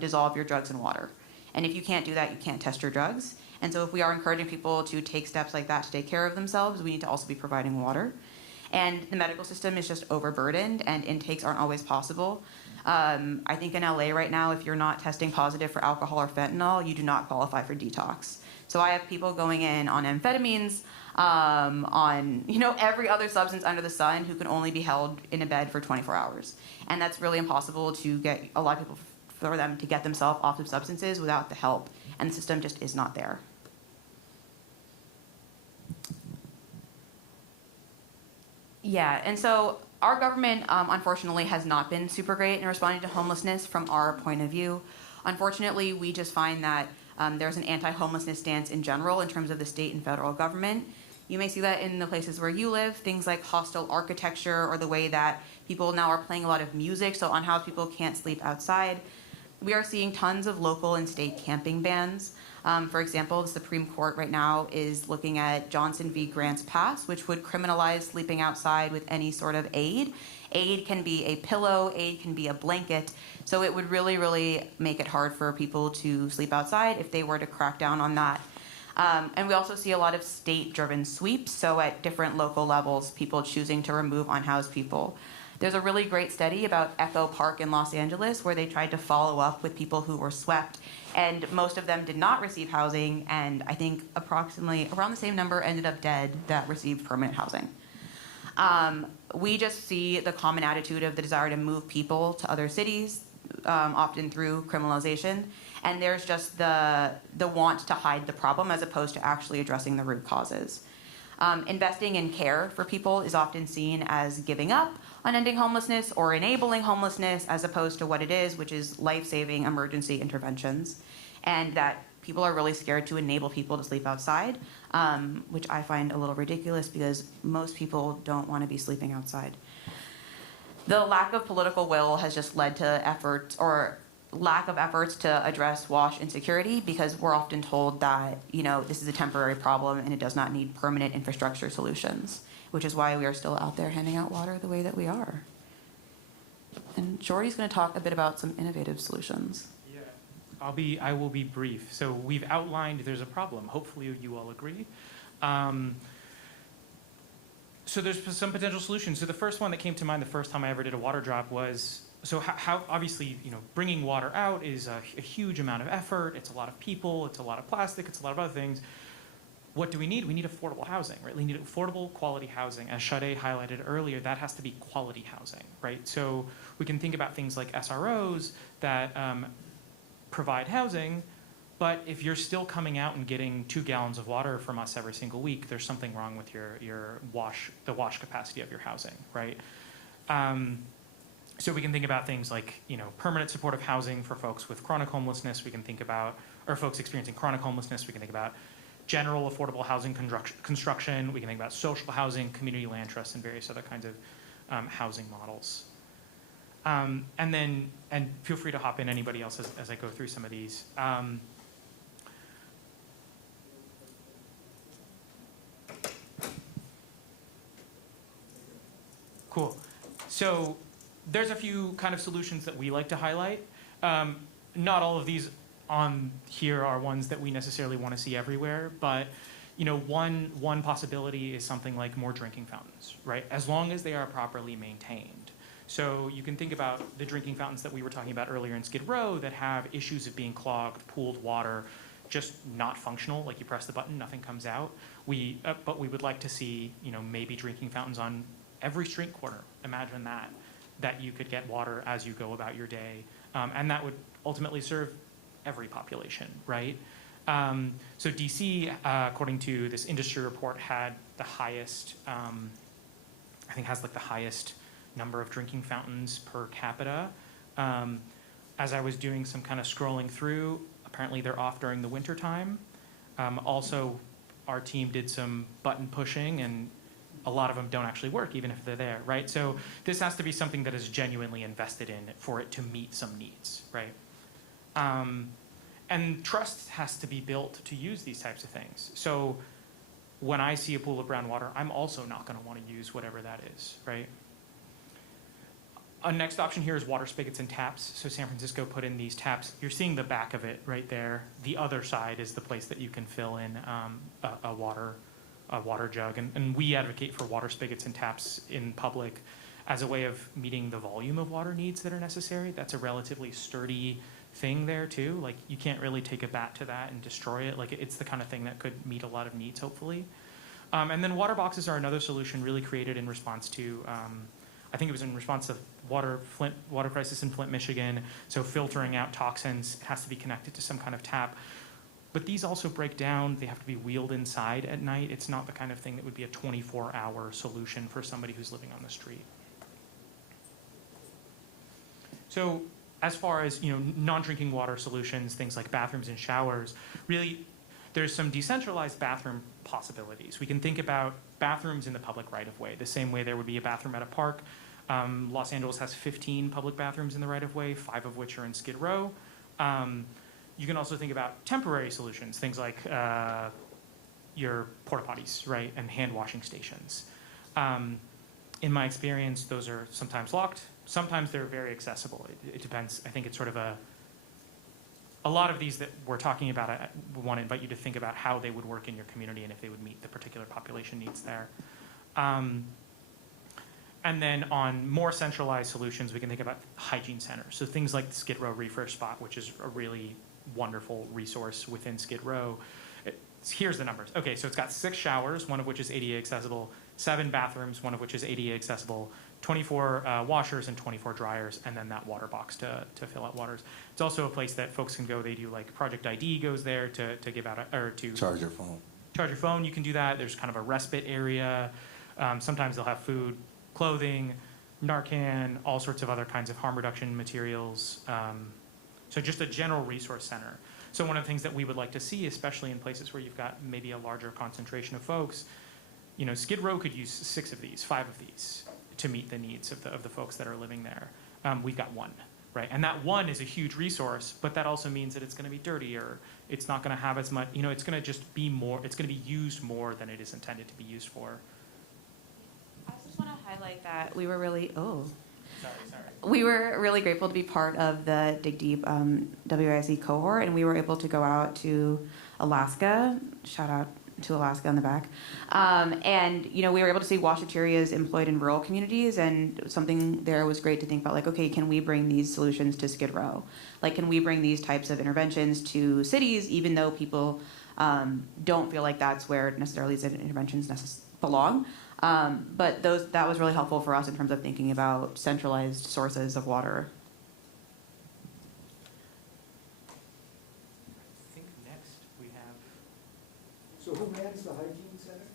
dissolve your drugs in water. And if you can't do that, you can't test your drugs. And so if we are encouraging people to take steps like that to take care of themselves, we need to also be providing water. And the medical system is just overburdened, and intakes aren't always possible. I think in LA right now, if you're not testing positive for alcohol or fentanyl, you do not qualify for detox. So I have people going in on amphetamines, on every other substance under the sun, who can only be held in a bed for 24 hours. And that's really impossible to get a lot of people, for them to get themselves off of substances without the help. And the system just is not there. Yeah, and so our government, unfortunately, has not been super great in responding to homelessness from our point of view. Unfortunately, we just find that there's an anti-homelessness stance in general in terms of the state and federal government. You may see that in the places where you live, things like hostile architecture, or the way that people now are playing a lot of music, so unhoused people can't sleep outside. We are seeing tons of local and state camping bans. For example, the Supreme Court right now is looking at Johnson v. Grants Pass, which would criminalize sleeping outside with any sort of aid. Aid can be a pillow, aid can be a blanket. So it would really, really make it hard for people to sleep outside if they were to crack down on that. And we also see a lot of state-driven sweeps, so at different local levels, people choosing to remove unhoused people. There's a really great study about Echo Park in Los Angeles where they tried to follow up with people who were swept, and most of them did not receive housing, and I think approximately around the same number ended up dead that received permanent housing. We just see the common attitude of the desire to move people to other cities, often through criminalization, and there's just the want to hide the problem as opposed to actually addressing the root causes. Investing in care for people is often seen as giving up on ending homelessness or enabling homelessness, as opposed to what it is, which is life-saving emergency interventions. And that people are really scared to enable people to sleep outside, which I find a little ridiculous because most people don't want to be sleeping outside. The lack of political will has just led to efforts, or lack of efforts, to address WASH insecurity, because we're often told that, this is a temporary problem and it does not need permanent infrastructure solutions, which is why we are still out there handing out water the way that we are. And Jordy's going to talk a bit about some innovative solutions. Yeah, I will be brief. So we've outlined there's a problem. Hopefully you all agree. So there's some potential solutions. So the first one that came to mind the first time I ever did a water drop was, so how obviously, bringing water out is a huge amount of effort. It's a lot of people. It's a lot of plastic. It's a lot of other things. What do we need? We need affordable housing, right? We need affordable, quality housing. As Sade highlighted earlier, that has to be quality housing, right? So we can think about things like SROs that provide housing, but if you're still coming out and getting 2 gallons of water from us every single week, there's something wrong with the wash capacity of your housing, right? So we can think about things like, permanent supportive housing for folks with chronic homelessness. We can think about, or folks experiencing chronic homelessness. We can think about general affordable housing construction. We can think about social housing, community land trusts, and various other kinds of housing models. And feel free to hop in, anybody else, as I go through some of these. Cool. So there's a few kind of solutions that we like to highlight. Not all of these on here are ones that we necessarily want to see everywhere, but one possibility is something like more drinking fountains, right? As long as they are properly maintained. So you can think about the drinking fountains that we were talking about earlier in Skid Row that have issues of being clogged, pooled water, just not functional. Like you press the button, nothing comes out. But we would like to see, maybe drinking fountains on every street corner. Imagine that you could get water as you go about your day, and that would ultimately serve every population, right? So DC, according to this industry report, had the highest, has the highest number of drinking fountains per capita. As I was doing some kind of scrolling through, apparently they're off during the winter time. Also, our team did some button pushing, and a lot of them don't actually work, even if they're there, right? So this has to be something that is genuinely invested in for it to meet some needs, right? And trust has to be built to use these types of things. So when I see a pool of brown water, I'm also not going to want to use whatever that is, right? A next option here is water spigots and taps. So San Francisco put in these taps. You're seeing the back of it right there. The other side is the place that you can fill in a water jug. And we advocate for water spigots and taps in public as a way of meeting the volume of water needs that are necessary. That's a relatively sturdy thing there too. Like, you can't really take a bat to that and destroy it. Like, it's the kind of thing that could meet a lot of needs, hopefully. And then water boxes are another solution really created in response to, I think it was in response to water crisis in Flint, Michigan. So filtering out toxins has to be connected to some kind of tap. But these also break down. They have to be wheeled inside at night. It's not the kind of thing that would be a 24-hour solution for somebody who's living on the street. So as far as, you know, non-drinking water solutions, things like bathrooms and showers, really there's some decentralized bathroom possibilities. We can think about bathrooms in the public right-of-way, the same way there would be a bathroom at a park. Los Angeles has 15 public bathrooms in the right-of-way, 5 of which are in Skid Row. You can also think about temporary solutions, things like your porta potties, right, and hand washing stations. In my experience, those are sometimes locked. Sometimes they're very accessible. It depends. I think it's sort of a lot of these that we're talking about, I want to invite you to think about how they would work in your community and if they would meet the particular population needs there. And then on more centralized solutions, we can think about hygiene centers. So things like the Skid Row Refresh Spot, which is a really wonderful resource within Skid Row. Here's the numbers. Okay, so it's got 6 showers, one of which is ADA accessible, 7 bathrooms, one of which is ADA accessible, 24 washers and 24 dryers, and then that water box to fill out waters. It's also a place that folks can go. They do, like, Project ID goes there to give out, or to Charge your phone. Charge your phone, you can do that. There's kind of a respite area. Sometimes they'll have food, clothing, Narcan, all sorts of other kinds of harm reduction materials. So just a general resource center. So one of the things that we would like to see, especially in places where you've got maybe a larger concentration of folks, you know, Skid Row could use 6 of these, 5 of these to meet the needs of the folks that are living there. We've got 1, right? And that 1 is a huge resource, but that also means that it's going to be dirtier. It's not going to have as much, you know, it's going to just be more, it's going to be used more than it is intended to be used for. I just want to highlight that we were really, Sorry. we were really grateful to be part of the Dig Deep WIC cohort, and we were able to go out to Alaska. Shout out to Alaska on the back. And, you know, we were able to see washaterias employed in rural communities, and something there was great to think about, like, okay, can we bring these solutions to Skid Row? Like, can we bring these types of interventions to cities, even though people don't feel like that's where necessarily these interventions belong? But that was really helpful for us in terms of thinking about centralized sources of water. I think next we have... So who mans the hygiene center?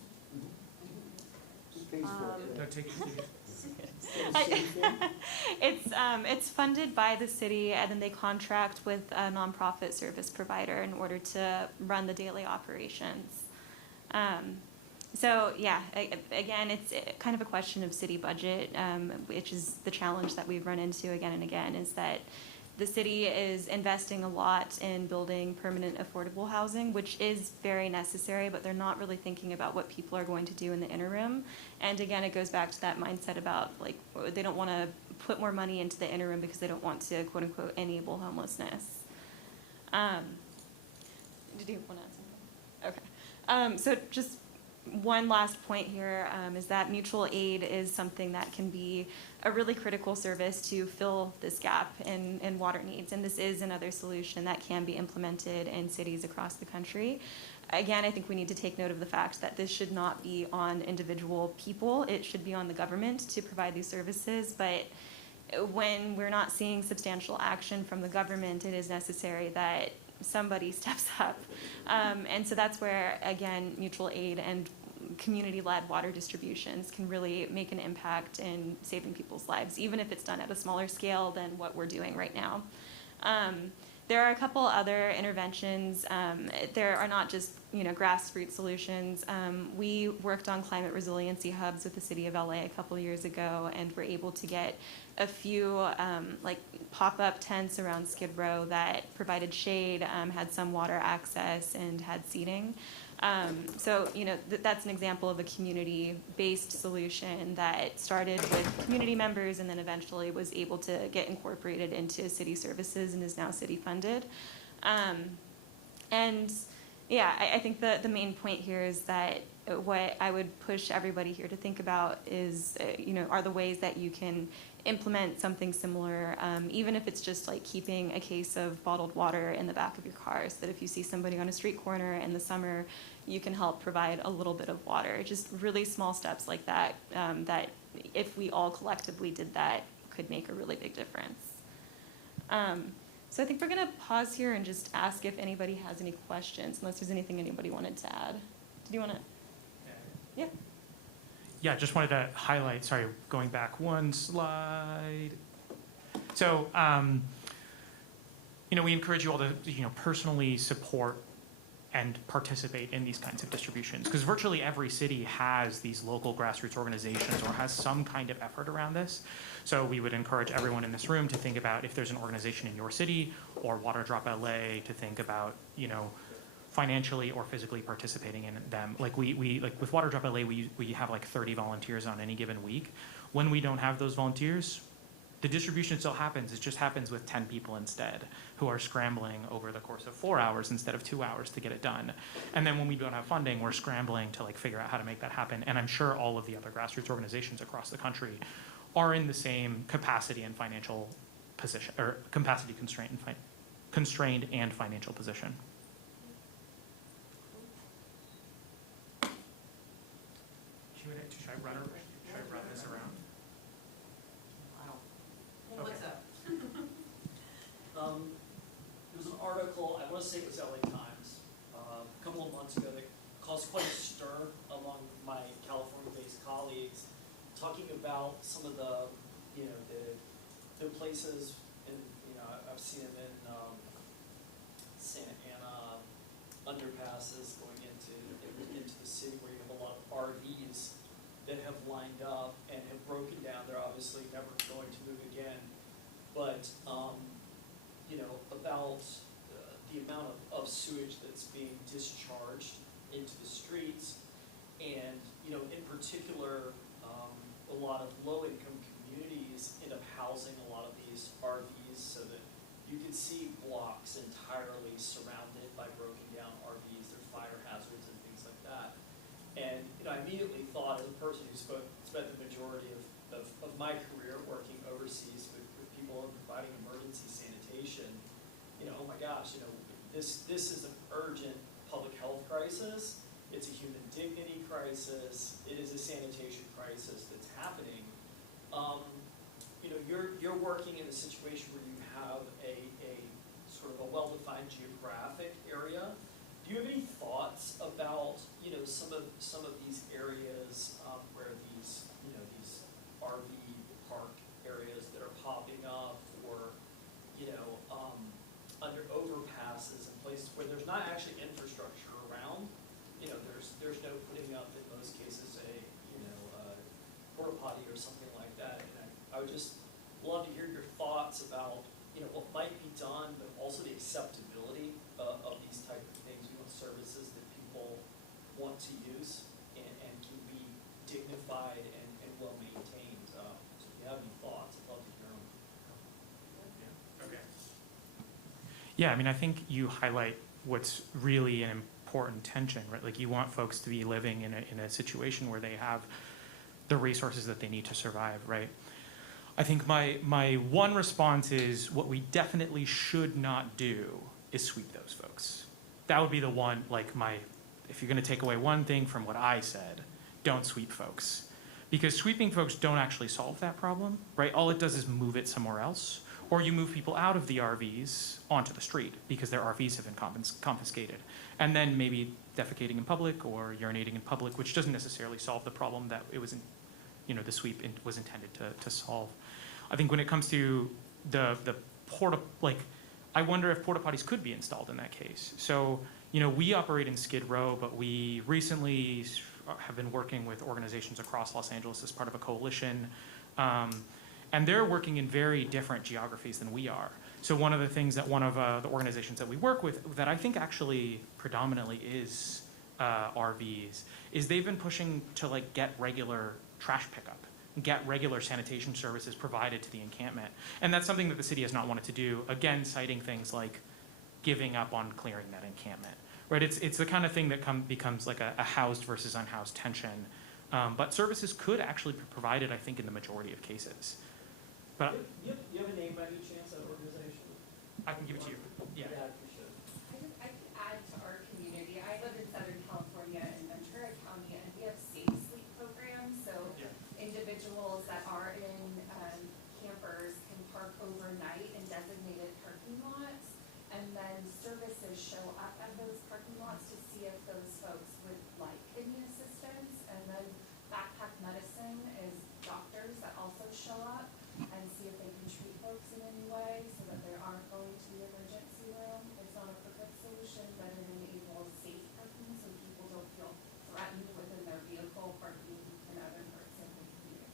Who pays for it? No, take it. It's funded by the city, and then they contract with a nonprofit service provider in order to run the daily operations. So yeah, again, it's kind of a question of city budget, which is the challenge that we've run into again and again, is that the city is investing a lot in building permanent affordable housing, which is very necessary, but they're not really thinking about what people are going to do in the interim. And again, it goes back to that mindset about, like, they don't want to put more money into the interim because they don't want to, quote unquote, enable homelessness. Did you want to add something? Okay. So just one last point here is that mutual aid is something that can be a really critical service to fill this gap in water needs. And this is another solution that can be implemented in cities across the country. Again, I think we need to take note of the fact that this should not be on individual people. It should be on the government to provide these services. But when we're not seeing substantial action from the government, it is necessary that somebody steps up. And so that's where, again, mutual aid and community-led water distributions can really make an impact in saving people's lives, even if it's done at a smaller scale than what we're doing right now. There are a couple other interventions. There are not just grassroots solutions. We worked on climate resiliency hubs with the city of LA a couple years ago, and were able to get a few like pop-up tents around Skid Row that provided shade, had some water access, and had seating. So that's an example of a community-based solution that started with community members and then eventually was able to get incorporated into city services and is now city funded. And yeah, I think the main point here is that what I would push everybody here to think about is, are the ways that you can implement something similar, even if it's just like keeping a case of bottled water in the back of your car, so that if you see somebody on a street corner in the summer, you can help provide a little bit of water. Just really small steps like that, that if we all collectively did that, could make a really big difference. So I think we're gonna pause here and just ask if anybody has any questions, unless there's anything anybody wanted to add. Did you wanna? Yeah. Yeah, just wanted to highlight, sorry, going back one slide. So, we encourage you all to, personally support and participate in these kinds of distributions, because virtually every city has these local grassroots organizations or has some kind of effort around this. So we would encourage everyone in this room to think about if there's an organization in your city or Water Drop LA to think about, financially or physically participating in them. Like we like with Water Drop LA, we have like 30 volunteers on any given week. When we don't have those volunteers, the distribution still happens. It just happens with 10 people instead, who are scrambling over the course of 4 hours instead of 2 hours to get it done. And then when we don't have funding, we're scrambling to figure out how to make that happen. And I'm sure all of the other grassroots organizations across the country are in the same capacity and financial position, or capacity constrained and financial position. Should I run this around? Well, what's up? There was an article, I want to say it was LA Times, a couple of months ago that caused quite a stir among my California-based colleagues, talking about some of the, the places, and I've seen them in Santa Ana underpasses going into the city where you have a lot of RVs that have lined up and have broken down. They're obviously never going to move again. But, about the amount of sewage that's being discharged into the streets. And, in particular, a lot of low-income communities end up housing a lot of these RVs so that you can see blocks entirely surrounded by broken down RVs. There are fire hazards and things like that. And I immediately thought, as a person who spent the majority of my career working overseas with people and providing emergency sanitation, oh my gosh, this is an urgent public health crisis. It's a human dignity crisis. It is a sanitation crisis that's happening. You're working in a situation where you have a sort of a well-defined geographic area. Do you have any thoughts about some of these areas where these RV park areas that are popping up, or under overpasses and places where there's not actually infrastructure around? There's no putting up, in most cases, a porta potty or something like that. And I would just love to hear your thoughts about what might be done, but also the acceptability of these type of things. We want services that people want to use and can be dignified and well maintained. So if you have any thoughts, I'd love to hear them. Okay. Yeah, I think you highlight what's really an important tension, right? Like, you want folks to be living in a situation where they have the resources that they need to survive, right? I think my one response is, what we definitely should not do is sweep those folks. That would be the one, if you're gonna take away one thing from what I said, don't sweep folks. Because sweeping folks don't actually solve that problem, right? All it does is move it somewhere else. Or you move people out of the RVs onto the street because their RVs have been confiscated. And then maybe defecating in public or urinating in public, which doesn't necessarily solve the problem that it was, the sweep was intended to solve. I think when it comes to the I wonder if porta potties could be installed in that case. So, we operate in Skid Row, but we recently have been working with organizations across Los Angeles as part of a coalition. And they're working in very different geographies than we are. So one of the things that one of the organizations that we work with that I think actually predominantly is RVs is they've been pushing to get regular trash pickup, get regular sanitation services provided to the encampment. And that's something that the city has not wanted to do, again, citing things like giving up on clearing that encampment. Right? It's the kind of thing that becomes like a housed versus unhoused tension. But services could actually be provided, I think, in the majority of cases. But You have a name by any chance, that organization? I can give it to you. Yeah. You should. I could add to our community. I live in Southern California in Ventura County, and we have safe sleep programs. So Yeah. individuals that are in campers can park overnight in designated parking lots, and then services show up at those parking lots to see if those folks would like kidney assistance. And then backpack medicine is doctors that also show up and see if they can treat folks in any way so that they aren't going to the emergency room. It's not a perfect solution, but it enables safe parking so people don't feel threatened within their vehicle parking in other parts of the community.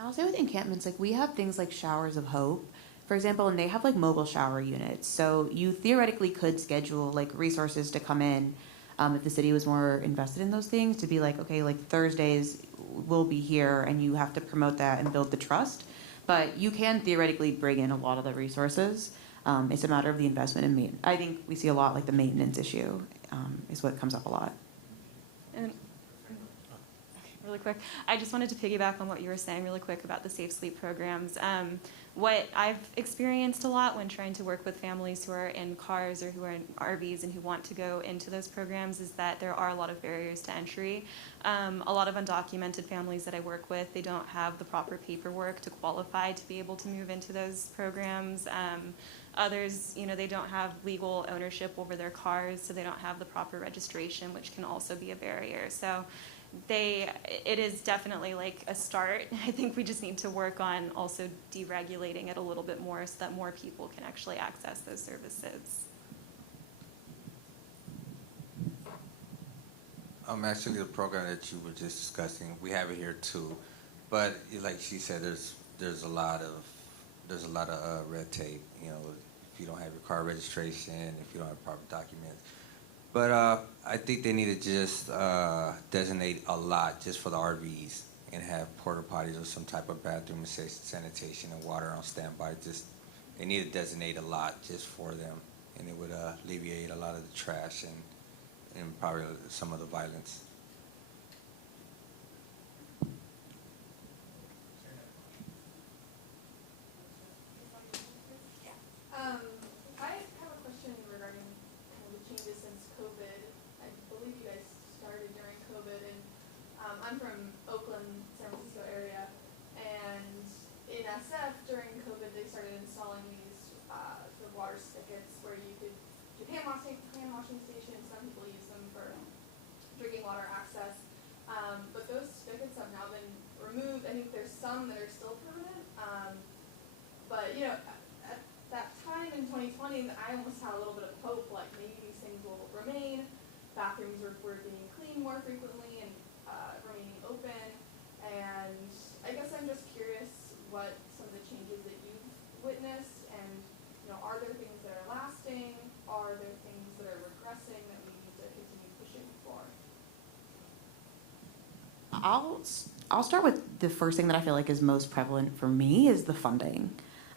I'll say with encampments, we have things like showers of hope, for example, and they have mobile shower units. So you theoretically could schedule resources to come in if the city was more invested in those things, to be okay, Thursdays will be here, and you have to promote that and build the trust. But you can theoretically bring in a lot of the resources. It's a matter of the investment in maintenance. I think we see a lot the maintenance issue is what comes up a lot. And really quick, I just wanted to piggyback on what you were saying really quick about the safe sleep programs. What I've experienced a lot when trying to work with families who are in cars or who are in RVs and who want to go into those programs is that there are a lot of barriers to entry. A lot of undocumented families that I work with, they don't have the proper paperwork to qualify to be able to move into those programs. Others, they don't have legal ownership over their cars, so they don't have the proper registration, which can also be a barrier. So it is definitely a start. I think we just need to work on also deregulating it a little bit more so that more people can actually access those services. Actually, the program that you were just discussing, we have it here too, but like she said, there's a lot of red tape. If you don't have your car registration, if you don't have proper documents. But I think they need to just designate a lot just for the RVs and have porta potties or some type of bathroom and sanitation and water on standby. They need to designate a lot just for them, and it would alleviate a lot of the trash and probably some of the violence. I have a question regarding the changes since COVID. I believe you guys started during COVID, and I'm from Oakland, San Francisco area, and in SF during COVID they started installing these the water spigots where you could do hand washing stations. Some people use them for drinking water access, but those spigots have now been removed. I think there's some that are still permanent, but at that time in 2020, I almost had a little bit of hope, maybe these things will remain. Bathrooms were being cleaned more frequently and remaining open. And I guess I'm just curious what some of the changes that you've witnessed, and are there things that are lasting? Are there things that are regressing that we need to continue pushing for? I'll start with the first thing that I feel is most prevalent for me is the funding.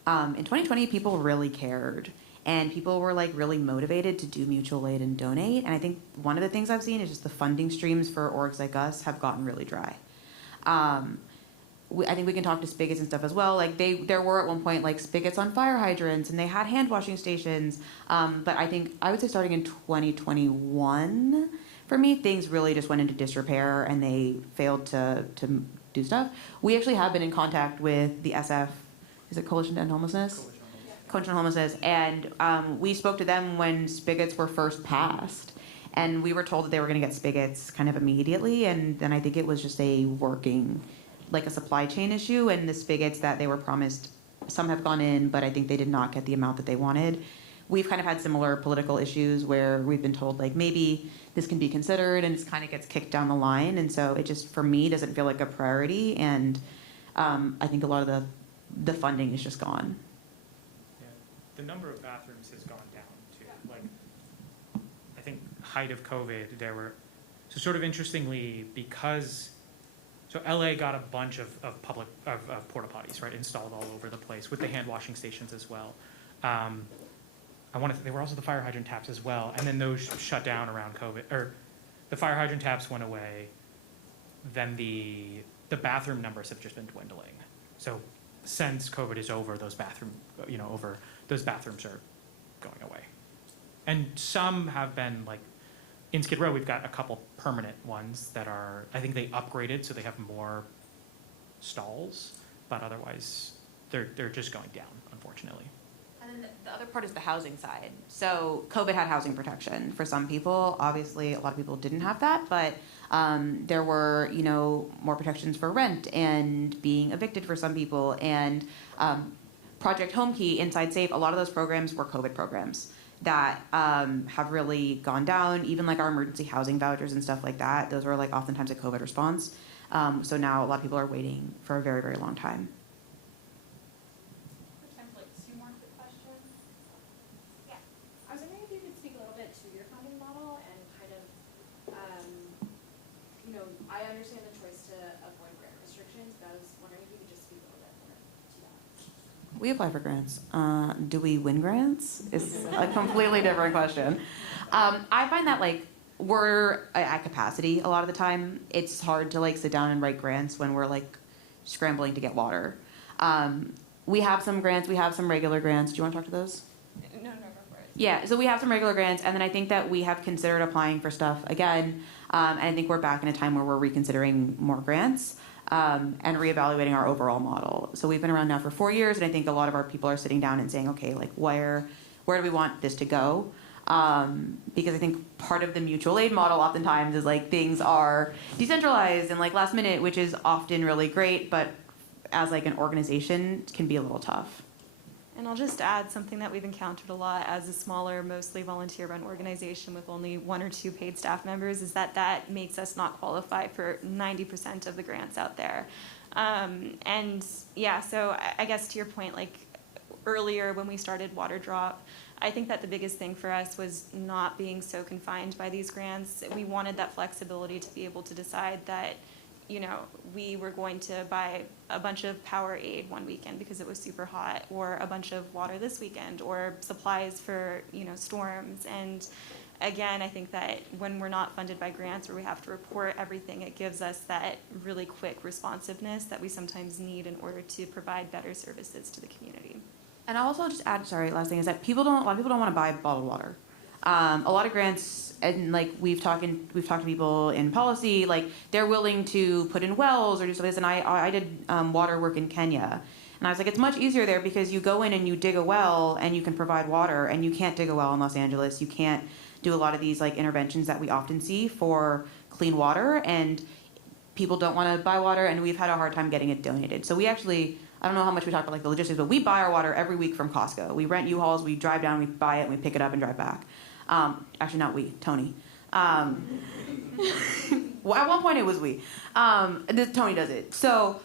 In 2020, people really cared, and people were really motivated to do mutual aid and donate. And I think one of the things I've seen is just the funding streams for orgs like us have gotten really dry. I think we can talk to spigots and stuff as well. There were at one point spigots on fire hydrants, and they had hand washing stations. But I would say starting in 2021, for me, things really just went into disrepair, and they failed to do stuff. We actually have been in contact with the SF. Is it Coalition to End Homelessness? Coalition to Homelessness. And we spoke to them when spigots were first passed. And we were told that they were going to get spigots kind of immediately. And then I think it was just a supply chain issue. And the spigots that they were promised, some have gone in, but I think they did not get the amount that they wanted. we've kind of had similar political issues where we've been told like maybe this can be considered, and it kind of gets kicked down the line, and so it just for me doesn't feel like a priority, and I think a lot of the funding is just gone. Yeah. The number of bathrooms has gone down too. Like, I think height of COVID, there were, so sort of interestingly, because, so LA got a bunch of public, of porta potties, right, installed all over the place with the hand washing stations as well. There were also the fire hydrant taps as well, and then those shut down around COVID, or the fire hydrant taps went away, then the bathroom numbers have just been dwindling. So since COVID is over, those bathrooms are going away. And some have been, like, in Skid Row, we've got a couple permanent ones that are, I think they upgraded, so they have more stalls, but otherwise, they're just going down, unfortunately. And then the other part is the housing side. So COVID had housing protection for some people. Obviously, a lot of people didn't have that, but there were, more protections for rent and being evicted for some people. And Project Home Key, Inside Safe, a lot of those programs were COVID programs that have really gone down. Even like our emergency housing vouchers and stuff like that, those were like oftentimes a COVID response. So now a lot of people are waiting for a very, very long time. I was wondering if you could speak a little bit to your funding model and kind of, I understand the choice to avoid grant restrictions, but I was wondering if you could just speak a little bit more to that. We apply for grants. Do we win grants? Is a completely different question. I find that like we're at capacity a lot of the time. It's hard to like sit down and write grants when we're like scrambling to get water. We have some grants. We have some regular grants. Do you want to talk to those? No, go for it. Yeah, so we have some regular grants, and then I think that we have considered applying for stuff again, and I think we're back in a time where we're reconsidering more grants and reevaluating our overall model. So we've been around now for 4 years, and I think a lot of our people are sitting down and saying, okay, like where do we want this to go? Because I think part of the mutual aid model oftentimes is like things are decentralized and like last minute, which is often really great, but as like an organization can be a little tough. And I'll just add something that we've encountered a lot as a smaller, mostly volunteer-run organization with only 1 or 2 paid staff members is that makes us not qualify for 90% of the grants out there. And yeah, so I guess to your point, like earlier when we started Water Drop, I think that the biggest thing for us was not being so confined by these grants. We wanted that flexibility to be able to decide that, we were going to buy a bunch of Powerade one weekend because it was super hot, or a bunch of water this weekend, or supplies for, storms. And again, I think that when we're not funded by grants or we have to report everything, it gives us that really quick responsiveness that we sometimes need in order to provide better services to the community. And I'll also just add, last thing is that a lot of people don't want to buy bottled water. A lot of grants, and like we've talked to people in policy, like they're willing to put in wells or do stuff like this. And I did water work in Kenya, and I was like, it's much easier there because you go in and you dig a well and you can provide water, and you can't dig a well in Los Angeles. You can't do a lot of these like interventions that we often see for clean water, and people don't want to buy water, and we've had a hard time getting it donated. So we actually, I don't know how much we talked about like the logistics, but we buy our water every week from Costco. We rent U-Hauls, we drive down, we buy it, and we pick it up and drive back. Actually, not we, Tony. Well, at one point it was we. Tony does it. So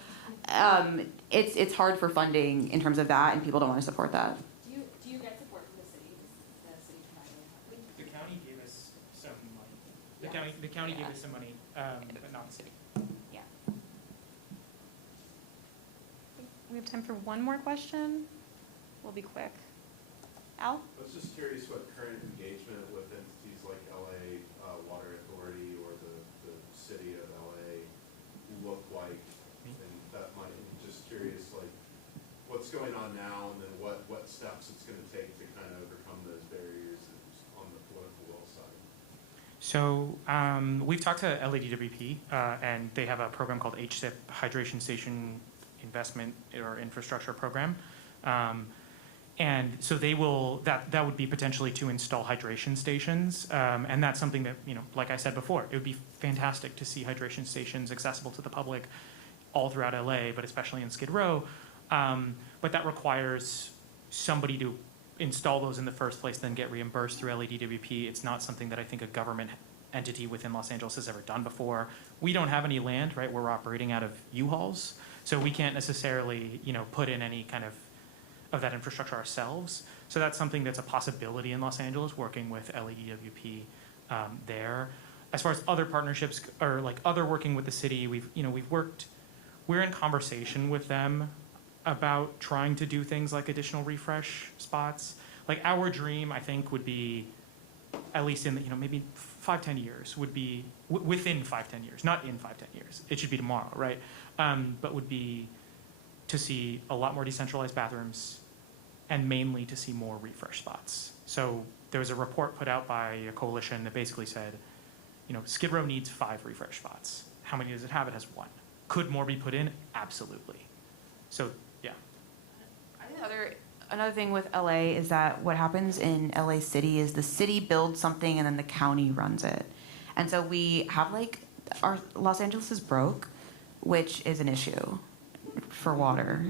it's hard for funding in terms of that, and people don't want to support that. Do you get support from the city? The city providing? The county gave us some money. The Yes. county Yeah. gave us some money, but not the city. Yeah. We have time for one more question. We'll be quick. Al? I was just curious what current engagement with entities like LA Water Authority or the city of LA look like, and that might, just curious, like, what's going on now, and then what steps it's going to take to kind of overcome those barriers on the political will side. So We've talked to LADWP, and they have a program called HSIP, Hydration Station Investment or Infrastructure Program. And so they will, that would be potentially to install hydration stations. And that's something that, like I said before, it would be fantastic to see hydration stations accessible to the public all throughout LA, but especially in Skid Row. But that requires somebody to install those in the first place, then get reimbursed through LADWP. It's not something that I think a government entity within Los Angeles has ever done before. We don't have any land, right? We're operating out of U-Hauls, so we can't necessarily, put in any kind of that infrastructure ourselves. So that's something that's a possibility in Los Angeles, working with LADWP there. As far as other partnerships or like other working with the city, we're in conversation with them about trying to do things like additional refresh spots. Like our dream, I think, would be, at least in maybe 5-10 years, would be within 5-10 years, not in 5-10 years. It should be tomorrow, right? But would be to see a lot more decentralized bathrooms, and mainly to see more refresh spots. So there was a report put out by a coalition that basically said, Skid Row needs 5 refresh spots. How many does it have? It has 1. Could more be put in? Absolutely. So, yeah. I think another thing with LA is that what happens in LA City is the city builds something and then the county runs it. And so we have our Los Angeles is broke, which is an issue for water.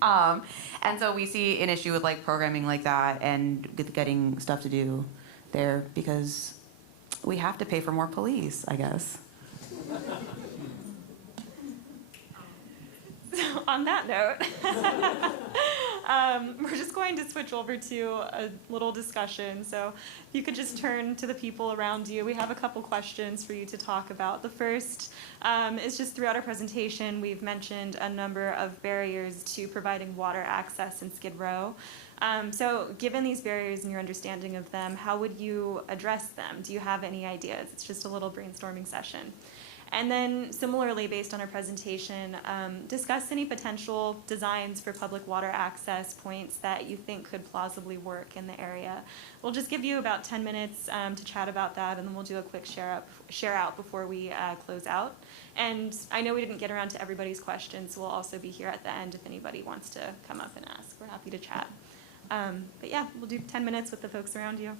And so we see an issue with programming like that and with getting stuff to do there because we have to pay for more police, I guess. So on that note, we're just going to switch over to a little discussion. So if you could just turn to the people around you. We have a couple questions for you to talk about. The first is just throughout our presentation, we've mentioned a number of barriers to providing water access in Skid Row. So given these barriers and your understanding of them, how would you address them? Do you have any ideas? It's just a little brainstorming session. And then similarly, based on our presentation, discuss any potential designs for public water access points that you think could plausibly work in the area. We'll just give you about 10 minutes to chat about that, and then we'll do a quick share out before we close out. And I know we didn't get around to everybody's questions, so we'll also be here at the end if anybody wants to come up and ask. We're happy to chat. But yeah, we'll do 10 minutes with the folks around you.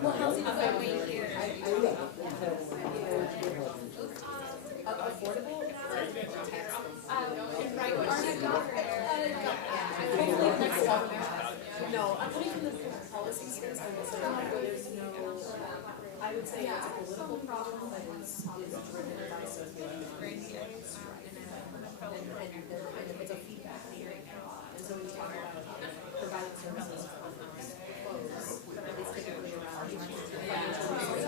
Well, housing affordable here. Affordable? No, I'm coming from the policy space. There's no, I would say it's a political problem that is driven by socioeconomic and they're kind of, it's a feedback loop. And so when you talk about providing services for folks, it's typically around financial resources.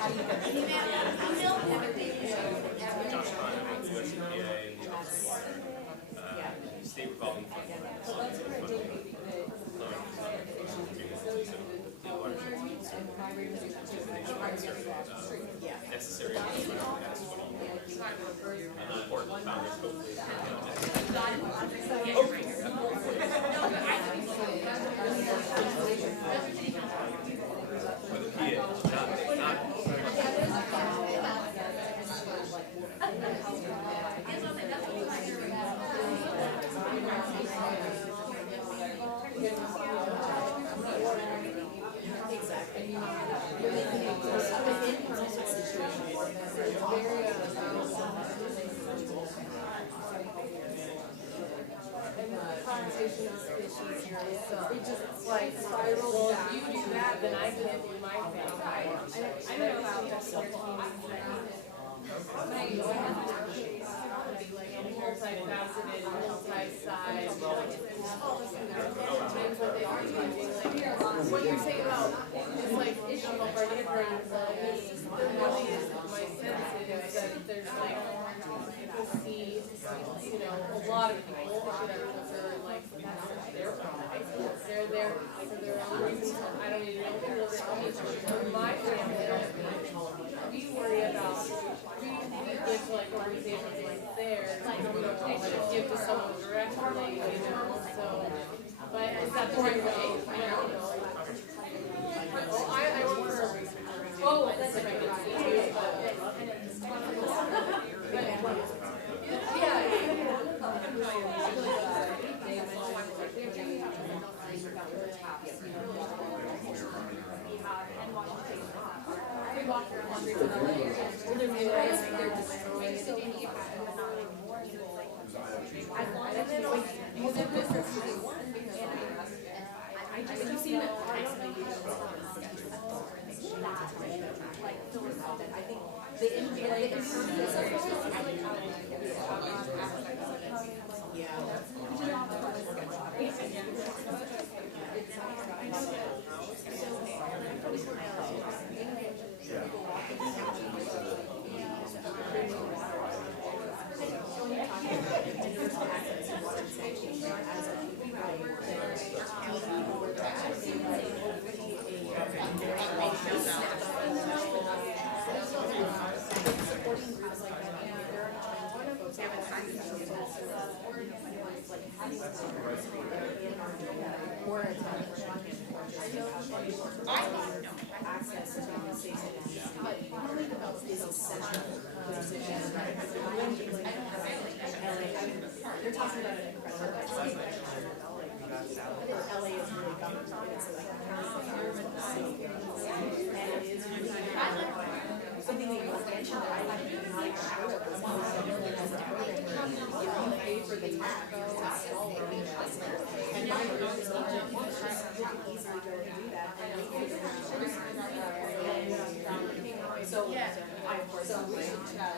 How do you get state revolving fund. So that's where I think maybe Necessary. Important boundaries, hopefully. It just like spirals. Well, if you do that, then I can't do my thing. I don't know how that's so long. Multifaceted, multi-side. Things what they are changing. Like what you're saying about is like issue of our different. My sense is that there's like people see, a lot of people that are concerned like that's their problem. They're there for their own reasons. I don't even know who those are. For my family, we worry about we give to like organizations like theirs. We don't want to give to someone directly, So, but is that the right way? I don't know. Well, I work for. Oh, that's right. walk your laundry from LA, and they're realizing they're destroying so many. I just seen it constantly. Like Folasade, I think the impermanence of access to the station is essential. You're talking about an incredible website. LA is really governed. It's like and it is really something that you mentioned that I like not even sure of you pay for the tax to install it. And my group is not just one you can easily go and do that and they pay for it. So I of course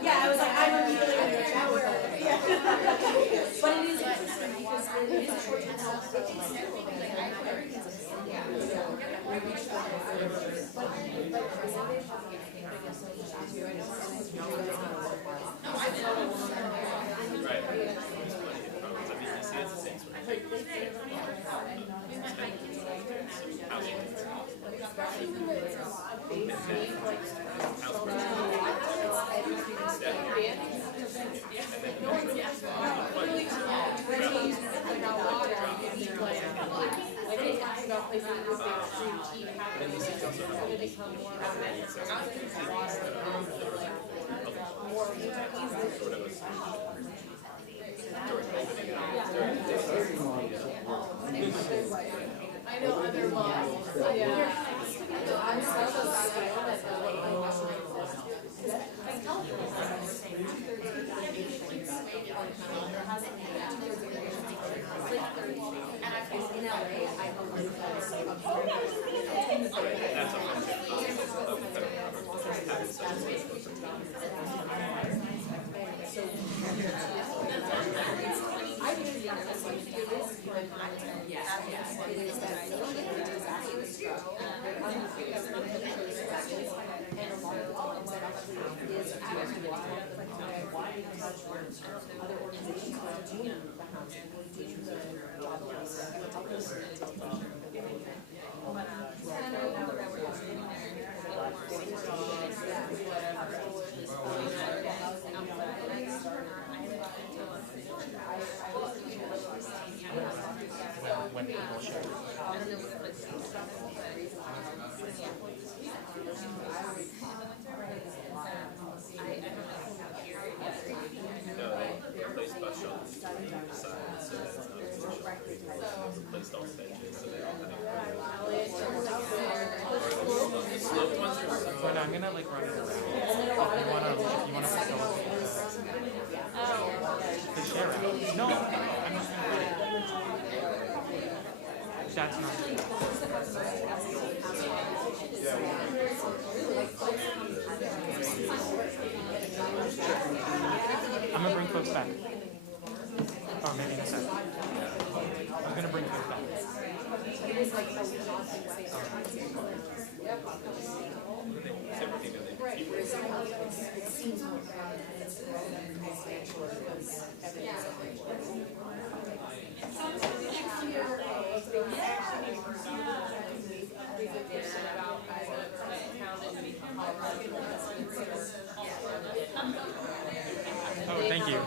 yeah, I was like, I'm immediately going to shower. Yeah. But it is interesting because it is a short term help. So we reached I know other moms. Yeah. I'm so other organizations are doing the housing, we're doing the job when people share. They're placed bus shelters to the side, so that's not a shelter. Placed on benches, so they all the sloped ones are so. But I'm gonna like run it around. If you wanna facilitate the share out. No, I'm just gonna put it. That's not. I'm gonna bring folks back. Or maybe in a second. I'm gonna bring folks back. Oh, thank you.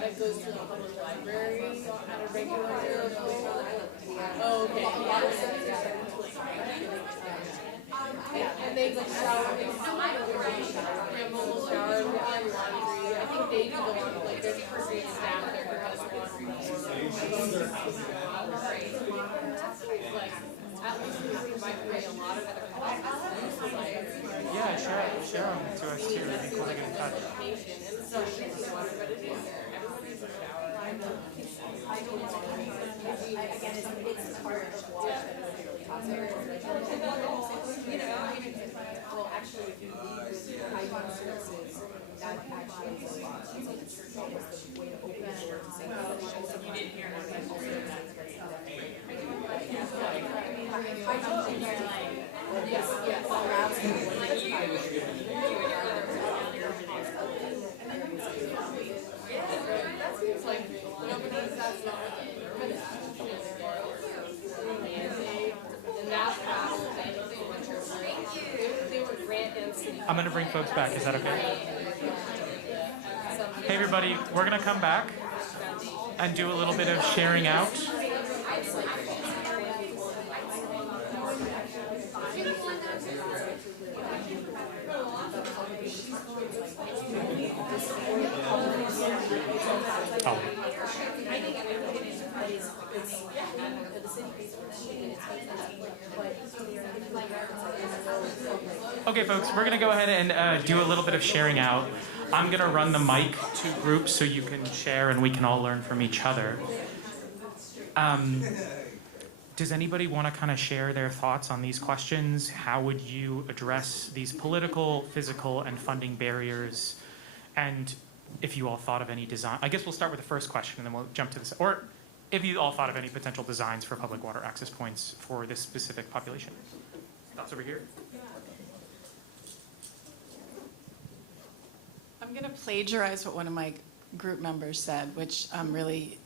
That goes to the public library at a regular Oh, okay. And they like shower, they mobile shower, and laundry. I think they do the laundry, like there's a person staff there who does laundry. Like, at share them to us too. It'd be cool to get in touch. It's not drinking water, but it is. Everyone needs a shower. I know. Again, it's part of water that is really well, actually, if you leave with hygiene services, that actually is a lot. It's the way to open the door to say, oh, you didn't hear I'm going to bring folks back. Is that okay? Hey, everybody. We're going to come back and do a little bit of sharing out. Oh. Okay, folks, we're going to go ahead and do a little bit of sharing out. I'm going to run the mic to groups so you can share and we can all learn from each other. Does anybody want to kind of share their thoughts on these questions? How would you address these political, physical, and funding barriers? And if you all thought of any design, I guess we'll start with the first question and then we'll jump to this. Or if you all thought of any potential designs for public water access points for this specific population. Thoughts over here? I'm going to plagiarize what one of my group members said, which really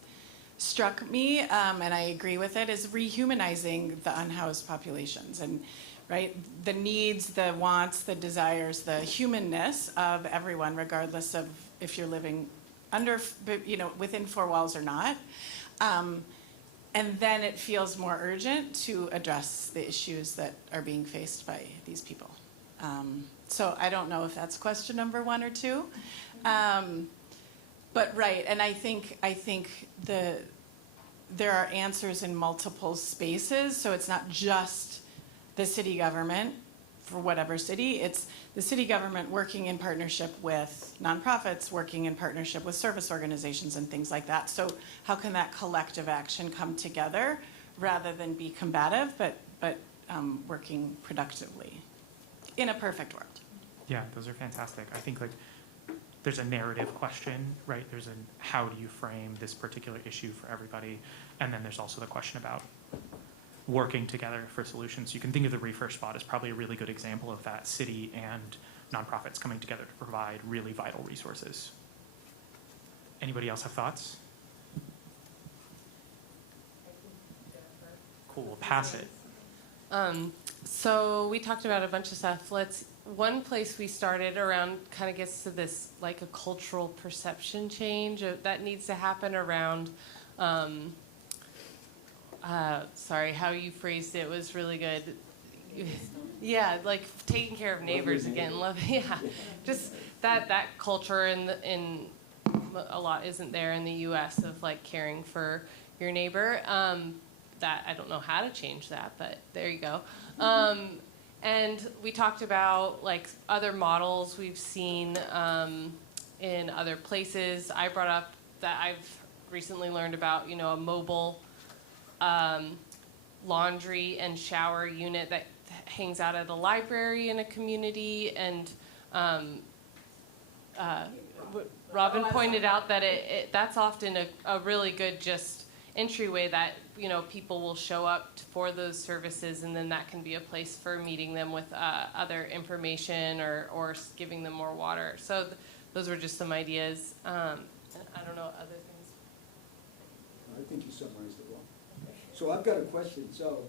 struck me, and I agree with it, is rehumanizing the unhoused populations. And right, the needs, the wants, the desires, the humanness of everyone, regardless of if you're living under, within four walls or not. And then it feels more urgent to address the issues that are being faced by these people. So I don't know if that's question number 1 or 2. But right, and I think there are answers in multiple spaces, so it's not just the city government for whatever city, it's the city government working in partnership with nonprofits, working in partnership with service organizations and things like that. So how can that collective action come together rather than be combative, but working productively in a perfect world? Yeah, those are fantastic. I think there's a narrative question, right? There's how do you frame this particular issue for everybody? And then there's also the question about working together for solutions. You can think of the Refresh Spot as probably a really good example of that, city and nonprofits coming together to provide really vital resources. Anybody else have thoughts? Cool, we'll pass it. So we talked about a bunch of stuff. One place we started around kind of gets to this, like a cultural perception change that needs to happen around, sorry, how you phrased it was really good. Yeah, like taking care of neighbors again. Yeah, just that culture in a lot isn't there in the U.S. of like caring for your neighbor. That I don't know how to change that, but there you go. And we talked about like other models we've seen in other places. I brought up that I've recently learned about, a mobile laundry and shower unit that hangs out at a library in a community. And Robin pointed out that that's often a really good just entryway that people will show up for those services, and then that can be a place for meeting them with other information or giving them more water. So those were just some ideas. I don't know other things. I think you summarized it well. So I've got a question. So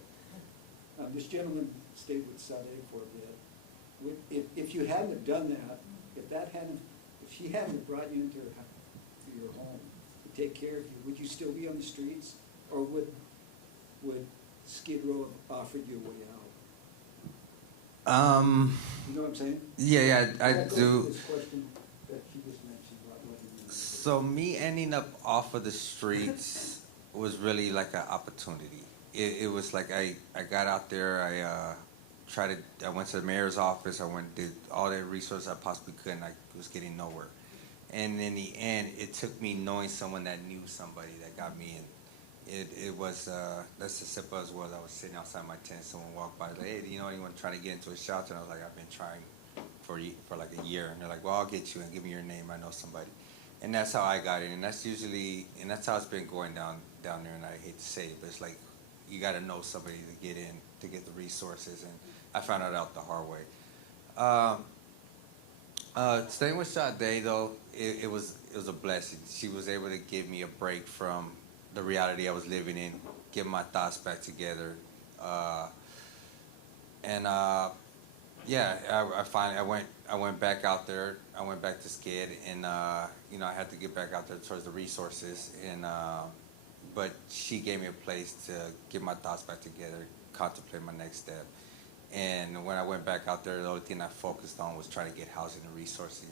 this gentleman stayed with Sade for a bit. If you hadn't have done that, if she hadn't brought you into your home to take care of you, would you still be on the streets, or would Skid Row have offered you a way out? You know what I'm saying? Yeah, I do. This question that she just mentioned about letting you know. So me ending up off of the streets was really like an opportunity. It was like I got out there, I went to the mayor's office. I did all the resources I possibly could, and I was getting nowhere. And in the end, it took me knowing someone that knew somebody that got me in. It was, that's as simple as was. I was sitting outside my tent, someone walked by, like, hey, do you know anyone trying to get into a shelter? And I was like, I've been trying for like a year. And they're like, well, I'll get you and give me your name. I know somebody. And that's how I got in. And that's that's how it's been going down there. And I hate to say it, but it's like, you got to know somebody to get in, to get the resources. And I found it out the hard way. Staying with Sade, though, it was a blessing. She was able to give me a break from the reality I was living in, get my thoughts back together, yeah, I went back out there. I went back to Skid, and I had to get back out there towards the resources, and but she gave me a place to get my thoughts back together, contemplate my next step. And when I went back out there, the only thing I focused on was trying to get housing and resourcing.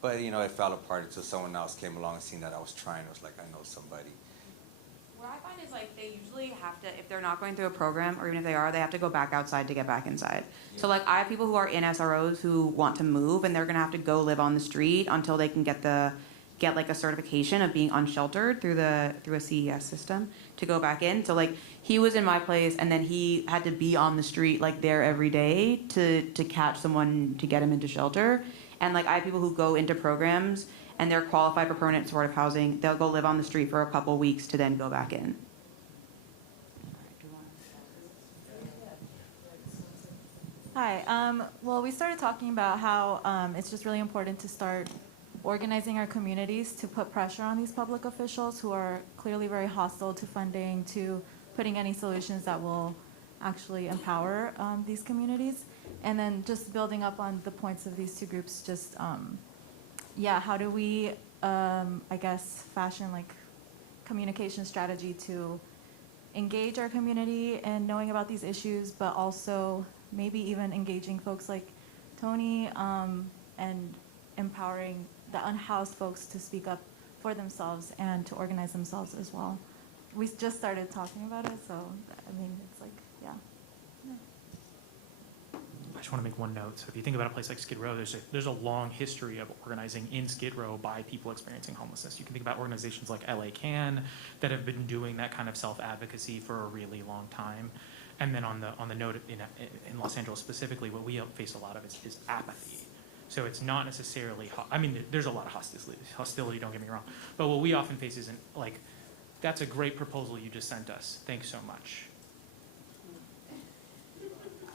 But it fell apart until someone else came along and seen that I was trying. I was like, I know somebody. What I find is like they usually have to, if they're not going through a program, or even if they are, they have to go back outside to get back inside. Yeah. So like I have people who are in SROs who want to move, and they're gonna have to go live on the street until they can get like a certification of being unsheltered through a CES system to go back in. So like he was in my place, and then he had to be on the street like there every day to catch someone to get him into shelter. And like I have people who go into programs and they're qualified for permanent supportive housing. They'll go live on the street for a couple weeks to then go back in. Hi. Well, we started talking about how it's just really important to start organizing our communities to put pressure on these public officials who are clearly very hostile to funding, to putting any solutions that will actually empower these communities. And then just building up on the points of these two groups, just how do we, I guess, fashion like communication strategy to engage our community and knowing about these issues, but also maybe even engaging folks like Tony and empowering the unhoused folks to speak up for themselves and to organize themselves as well. We just started talking about it, so I mean, it's like, yeah. I just want to make one note. So if you think about a place like Skid Row, there's a long history of organizing in Skid Row by people experiencing homelessness. You can think about organizations like LA Can that have been doing that kind of self-advocacy for a really long time. And then on the note in Los Angeles specifically, what we face a lot of is apathy. So it's not necessarily, there's a lot of hostility, don't get me wrong. But what we often face isn't like, that's a great proposal you just sent us. Thanks so much.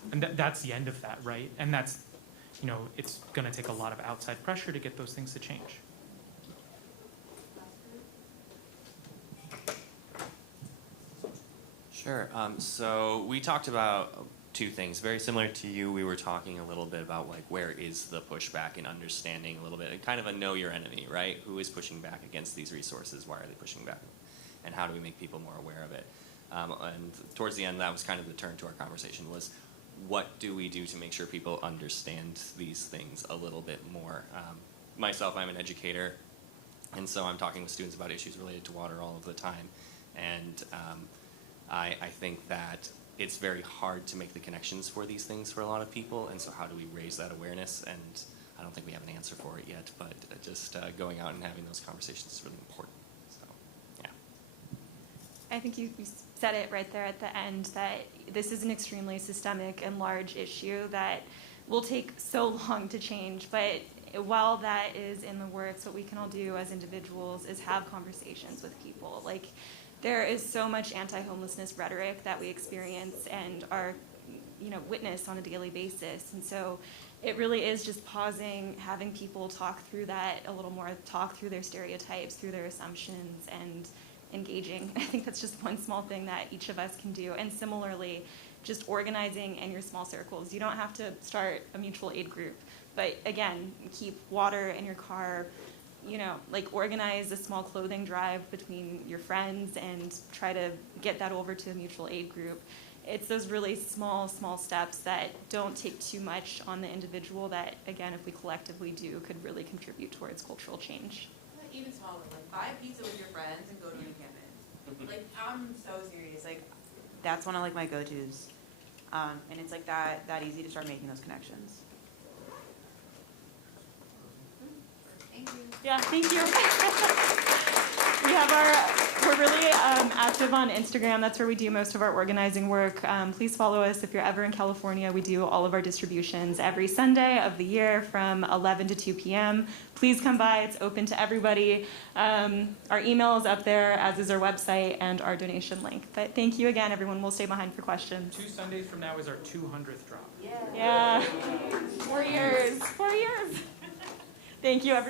And that's the end of that, right? And that's, it's going to take a lot of outside pressure to get those things to change. Sure. So we talked about two things. Very similar to you, we were talking a little bit about like where is the pushback and understanding a little bit, and kind of a know your enemy, right? Who is pushing back against these resources? Why are they pushing back? And how do we make people more aware of it? And towards the end, that was kind of the turn to our conversation was, what do we do to make sure people understand these things a little bit more? Myself, I'm an educator, and so I'm talking with students about issues related to water all of the time. And I think that it's very hard to make the connections for these things for a lot of people, and so how do we raise that awareness? And I don't think we have an answer for it yet, but just going out and having those conversations is really important. So, yeah. I think you said it right there at the end, that this is an extremely systemic and large issue that will take so long to change. But while that is in the works, what we can all do as individuals is have conversations with people. Like, there is so much anti-homelessness rhetoric that we experience and are, witness on a daily basis. And so it really is just pausing, having people talk through that a little more, talk through their stereotypes, through their assumptions, and engaging. I think that's just one small thing that each of us can do. And similarly, just organizing in your small circles. You don't have to start a mutual aid group, but again, keep water in your car, organize a small clothing drive between your friends and try to get that over to a mutual aid group. It's those really small steps that don't take too much on the individual that, again, if we collectively do, could really contribute towards cultural change. Even smaller, like buy pizza with your friends and go to a Kammen. Like, I'm so serious. Like, that's one of like my go-tos. And it's like that easy to start making those connections. Thank you. Yeah, thank you. We're really active on Instagram. That's where we do most of our organizing work. Please follow us if you're ever in California. We do all of our distributions every Sunday of the year from 11 to 2 p.m. Please come by. It's open to everybody. Our email is up there, as is our website and our donation link. But thank you again, everyone. We'll stay behind for questions. 2 Sundays from now is our 200th drop. Yeah. 4 years. 4 years. Thank you, everyone.